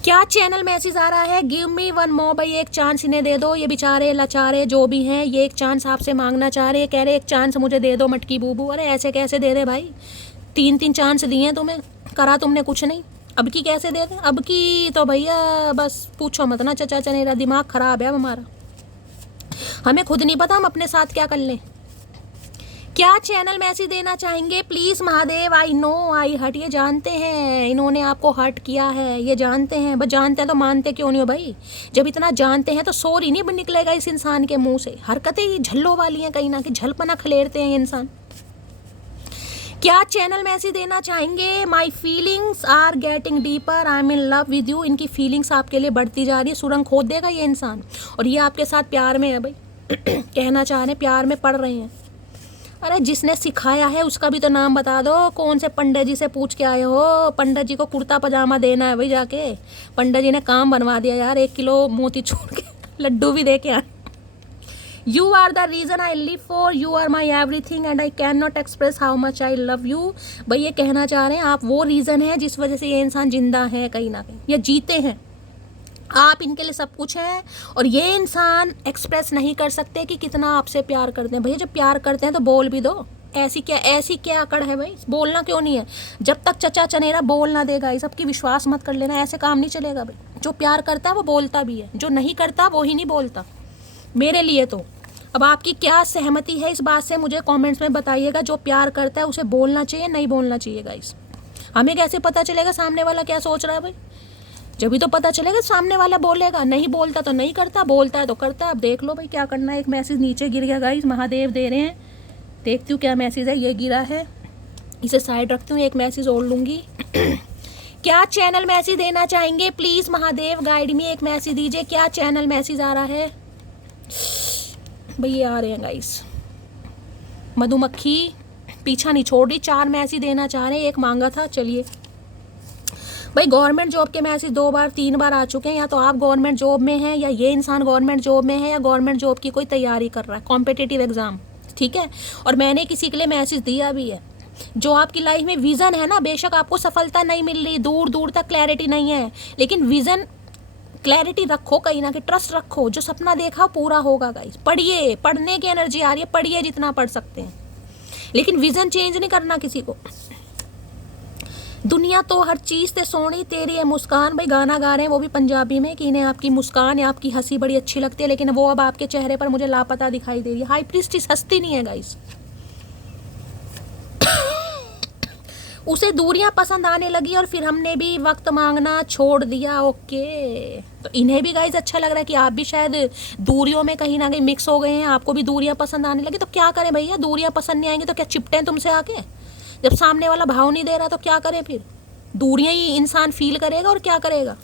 क्या चैनल मैसेज आ रहा है? गिव मी वन मोर, भाई एक चांस इन्हें दे दो। ये बेचारे लाचारे जो भी हैं, ये एक चांस आपसे मांगना चाह रहे हैं, कह रहे एक चांस मुझे दे दो मटकी बूबू। अरे ऐसे कैसे दे दे भाई, 3-3 चांस दिए हैं तुम्हें, करा तुमने कुछ नहीं, अब की कैसे दे दें? अब की तो भैया बस पूछो मत ना चचा चनेरा, दिमाग खराब है अब हमारा, हमें खुद नहीं पता हम अपने साथ क्या कर लें। क्या चैनल मैसेज देना चाहेंगे please Mahadev? I know I hurt, ये जानते हैं इन्होंने आपको हर्ट किया है, ये जानते हैं, बस जानते हैं तो मानते क्यों नहीं हो भाई? जब इतना जानते हैं तो सॉरी नहीं निकलेगा इस इंसान के मुंह से। हरकतें ही झल्लों वाली हैं, कहीं ना कहीं झलपना खलेरते हैं ये इंसान। क्या चैनल मैसेज देना चाहेंगे? My feelings are getting deeper, I am in love with you. इनकी फीलिंग्स आपके लिए बढ़ती जा रही है, सुरंग खोद देगा ये इंसान, और ये आपके साथ प्यार में है भाई। कहना चाह रहे प्यार में पड़ रहे हैं। अरे जिसने सिखाया है उसका भी तो नाम बता दो, कौन से पंडित जी से पूछ के आए हो? पंडित जी को कुर्ता पजामा देना है भाई जाके, पंडित जी ने काम बनवा दिया यार, 1 किलो मोती चूर के लड्डू भी दे के आए। You are the reason I live for, you are my everything and I can not express how much I love you. भाई ये कहना चाह रहे हैं आप वो रीज़न है जिस वजह से ये इंसान जिंदा है कहीं ना कहीं, ये जीते हैं, आप इनके लिए सब कुछ है, और ये इंसान एक्सप्रेस नहीं कर सकते कि कितना आपसे प्यार करते हैं। भैया जब प्यार करते हैं तो बोल भी दो, ऐसी क्या अकड़ है भाई, बोलना क्यों नहीं है? जब तक चचा चनेरा बोल ना देगा, इस सबकी विश्वास मत कर लेना, ऐसे काम नहीं चलेगा भाई। जो प्यार करता है वो बोलता भी है, जो नहीं करता वो ही नहीं बोलता मेरे लिए तो। अब आपकी क्या सहमति है इस बात से मुझे कमेंट्स में बताइएगा, जो प्यार करता है उसे बोलना चाहिए नहीं बोलना चाहिए गाइस? हमें कैसे पता चलेगा सामने वाला क्या सोच रहा है भाई? जब भी तो पता चलेगा, सामने वाला बोलेगा, नहीं बोलता तो नहीं करता, बोलता है तो करता है। अब देख लो भाई क्या करना है। एक मैसेज नीचे गिर गया गाइस, महादेव दे रहे हैं, देखती हूँ क्या मैसेज है। ये गिरा है, इसे साइड रखती हूँ, एक मैसेज और लूँगी। क्या चैनल मैसेज देना चाहेंगे प्लीज़ महादेव गाइड में, एक मैसेज दीजिए। क्या चैनल मैसेज आ रहा है भाई? ये आ रहे हैं गाइस, मधुमक्खी पीछा नहीं छोड़ रही, 4 मैसेज देना चाह रहे हैं, एक मांगा था। चलिए भाई, गवर्नमेंट जॉब के मैसेज 2 बार 3 बार आ चुके हैं, या तो आप गवर्नमेंट जॉब में हैं, या ये इंसान गवर्नमेंट जॉब में है, या गवर्नमेंट जॉब की कोई तैयारी कर रहा है, कॉम्पिटिटिव एग्जाम, ठीक है। और मैंने किसी के लिए मैसेज दिया भी है। जो आपकी लाइफ में विज़न है ना, बेशक आपको सफलता नहीं मिल रही, दूर दूर तक क्लैरिटी नहीं है, लेकिन विज़न क्लैरिटी रखो, कहीं ना कहीं ट्रस्ट रखो, जो सपना देखा पूरा होगा गाइस। पढ़िए, पढ़ने की एनर्जी आ रही है, पढ़िए जितना पढ़ सकते हैं, लेकिन विज़न चेंज नहीं करना किसी को। दुनिया तो हर चीज़ से सोनी तेरी है मुस्कान, भाई गाना गा रहे हैं वो भी पंजाबी में कि इन्हें आपकी मुस्कान या आपकी हंसी बड़ी अच्छी लगती है, लेकिन वो अब आपके चेहरे पर मुझे लापता दिखाई दे रही है। हाई प्रीस्टिस हंसती नहीं है गाइस, उसे दूरियां पसंद आने लगी और फिर हमने भी वक्त मांगना छोड़ दिया। ओके, तो इन्हें भी गाइस अच्छा लग रहा है कि आप भी शायद दूरियों में कहीं ना कहीं मिक्स हो गए हैं, आपको भी दूरियां पसंद आने लगी। तो क्या करें भैया, दूरियां पसंद नहीं आएंगी तो क्या चिपटें तुमसे आके? जब सामने वाला भाव नहीं दे रहा तो क्या करें फिर? दूरियां ही इंसान फील करेगा और क्या करेगा।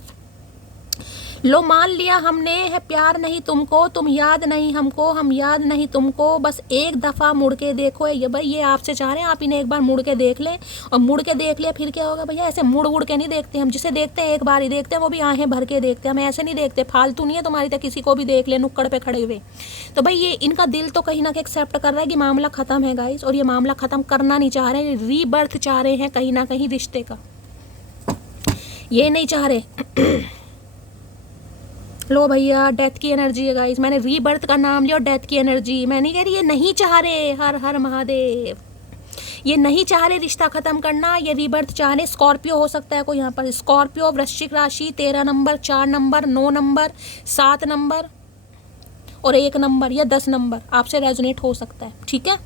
लो मान लिया हमने है प्यार नहीं तुमको, तुम याद नहीं हमको, हम याद नहीं तुमको, बस एक दफ़ा मुड़ के देखो। ये भाई ये आपसे चाह रहे हैं आप इन्हें एक बार मुड़ के देख लें, और मुड़ के देख लिया फिर क्या होगा भैया? ऐसे मुड़ उड़ के नहीं देखते हम, जिसे देखते हैं एक बार ही देखते हैं, वो भी आहें भर के देखते हैं, हम ऐसे नहीं देखते। फालतू नहीं है तुम्हारी तो किसी को भी देख ले नुक्कड़ पे खड़े हुए। तो भाई ये इनका दिल तो कहीं ना कहीं एक्सेप्ट कर रहा है कि मामला ख़त्म है गाइस, और ये मामला ख़त्म करना नहीं चाह रहे, रीबर्थ चाह रहे हैं कहीं ना कहीं रिश्ते का, ये नहीं चाह रहे। लो भैया, डेथ की एनर्जी है गाइस, मैंने रीबर्थ का नाम लिया और डेथ की एनर्जी। मैं नहीं कह रही ये नहीं चाह रहे, हर हर महादेव, ये नहीं चाह रहे रिश्ता खत्म करना, ये रीबर्थ चाह रहे। स्कॉर्पियो हो सकता है कोई यहाँ पर, स्कॉर्पियो, वृश्चिक राशि, 13 नंबर, 4 नंबर, 9 नंबर, 7 नंबर और 1 नंबर या 10 नंबर आपसे रेजोनेट हो सकता है, ठीक है।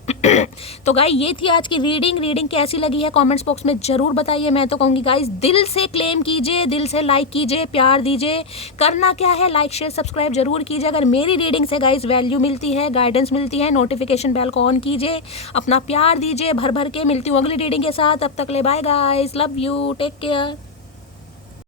तो गाइस ये थी आज की रीडिंग कैसी लगी है कमेंट्स बॉक्स में जरूर बताइए। मैं तो कहूँगी गाइस दिल से क्लेम कीजिए, दिल से लाइक कीजिए, प्यार दीजिए। करना क्या है, लाइक शेयर सब्सक्राइब जरूर कीजिए। अगर मेरी रीडिंग से गाइस वैल्यू मिलती है, गाइडेंस मिलती है, नोटिफिकेशन बेल को ऑन कीजिए, अपना प्यार दीजिए भर भर के। मिलती हूँ अगली रीडिंग के साथ, तब तक ले bye guys, love you, take care.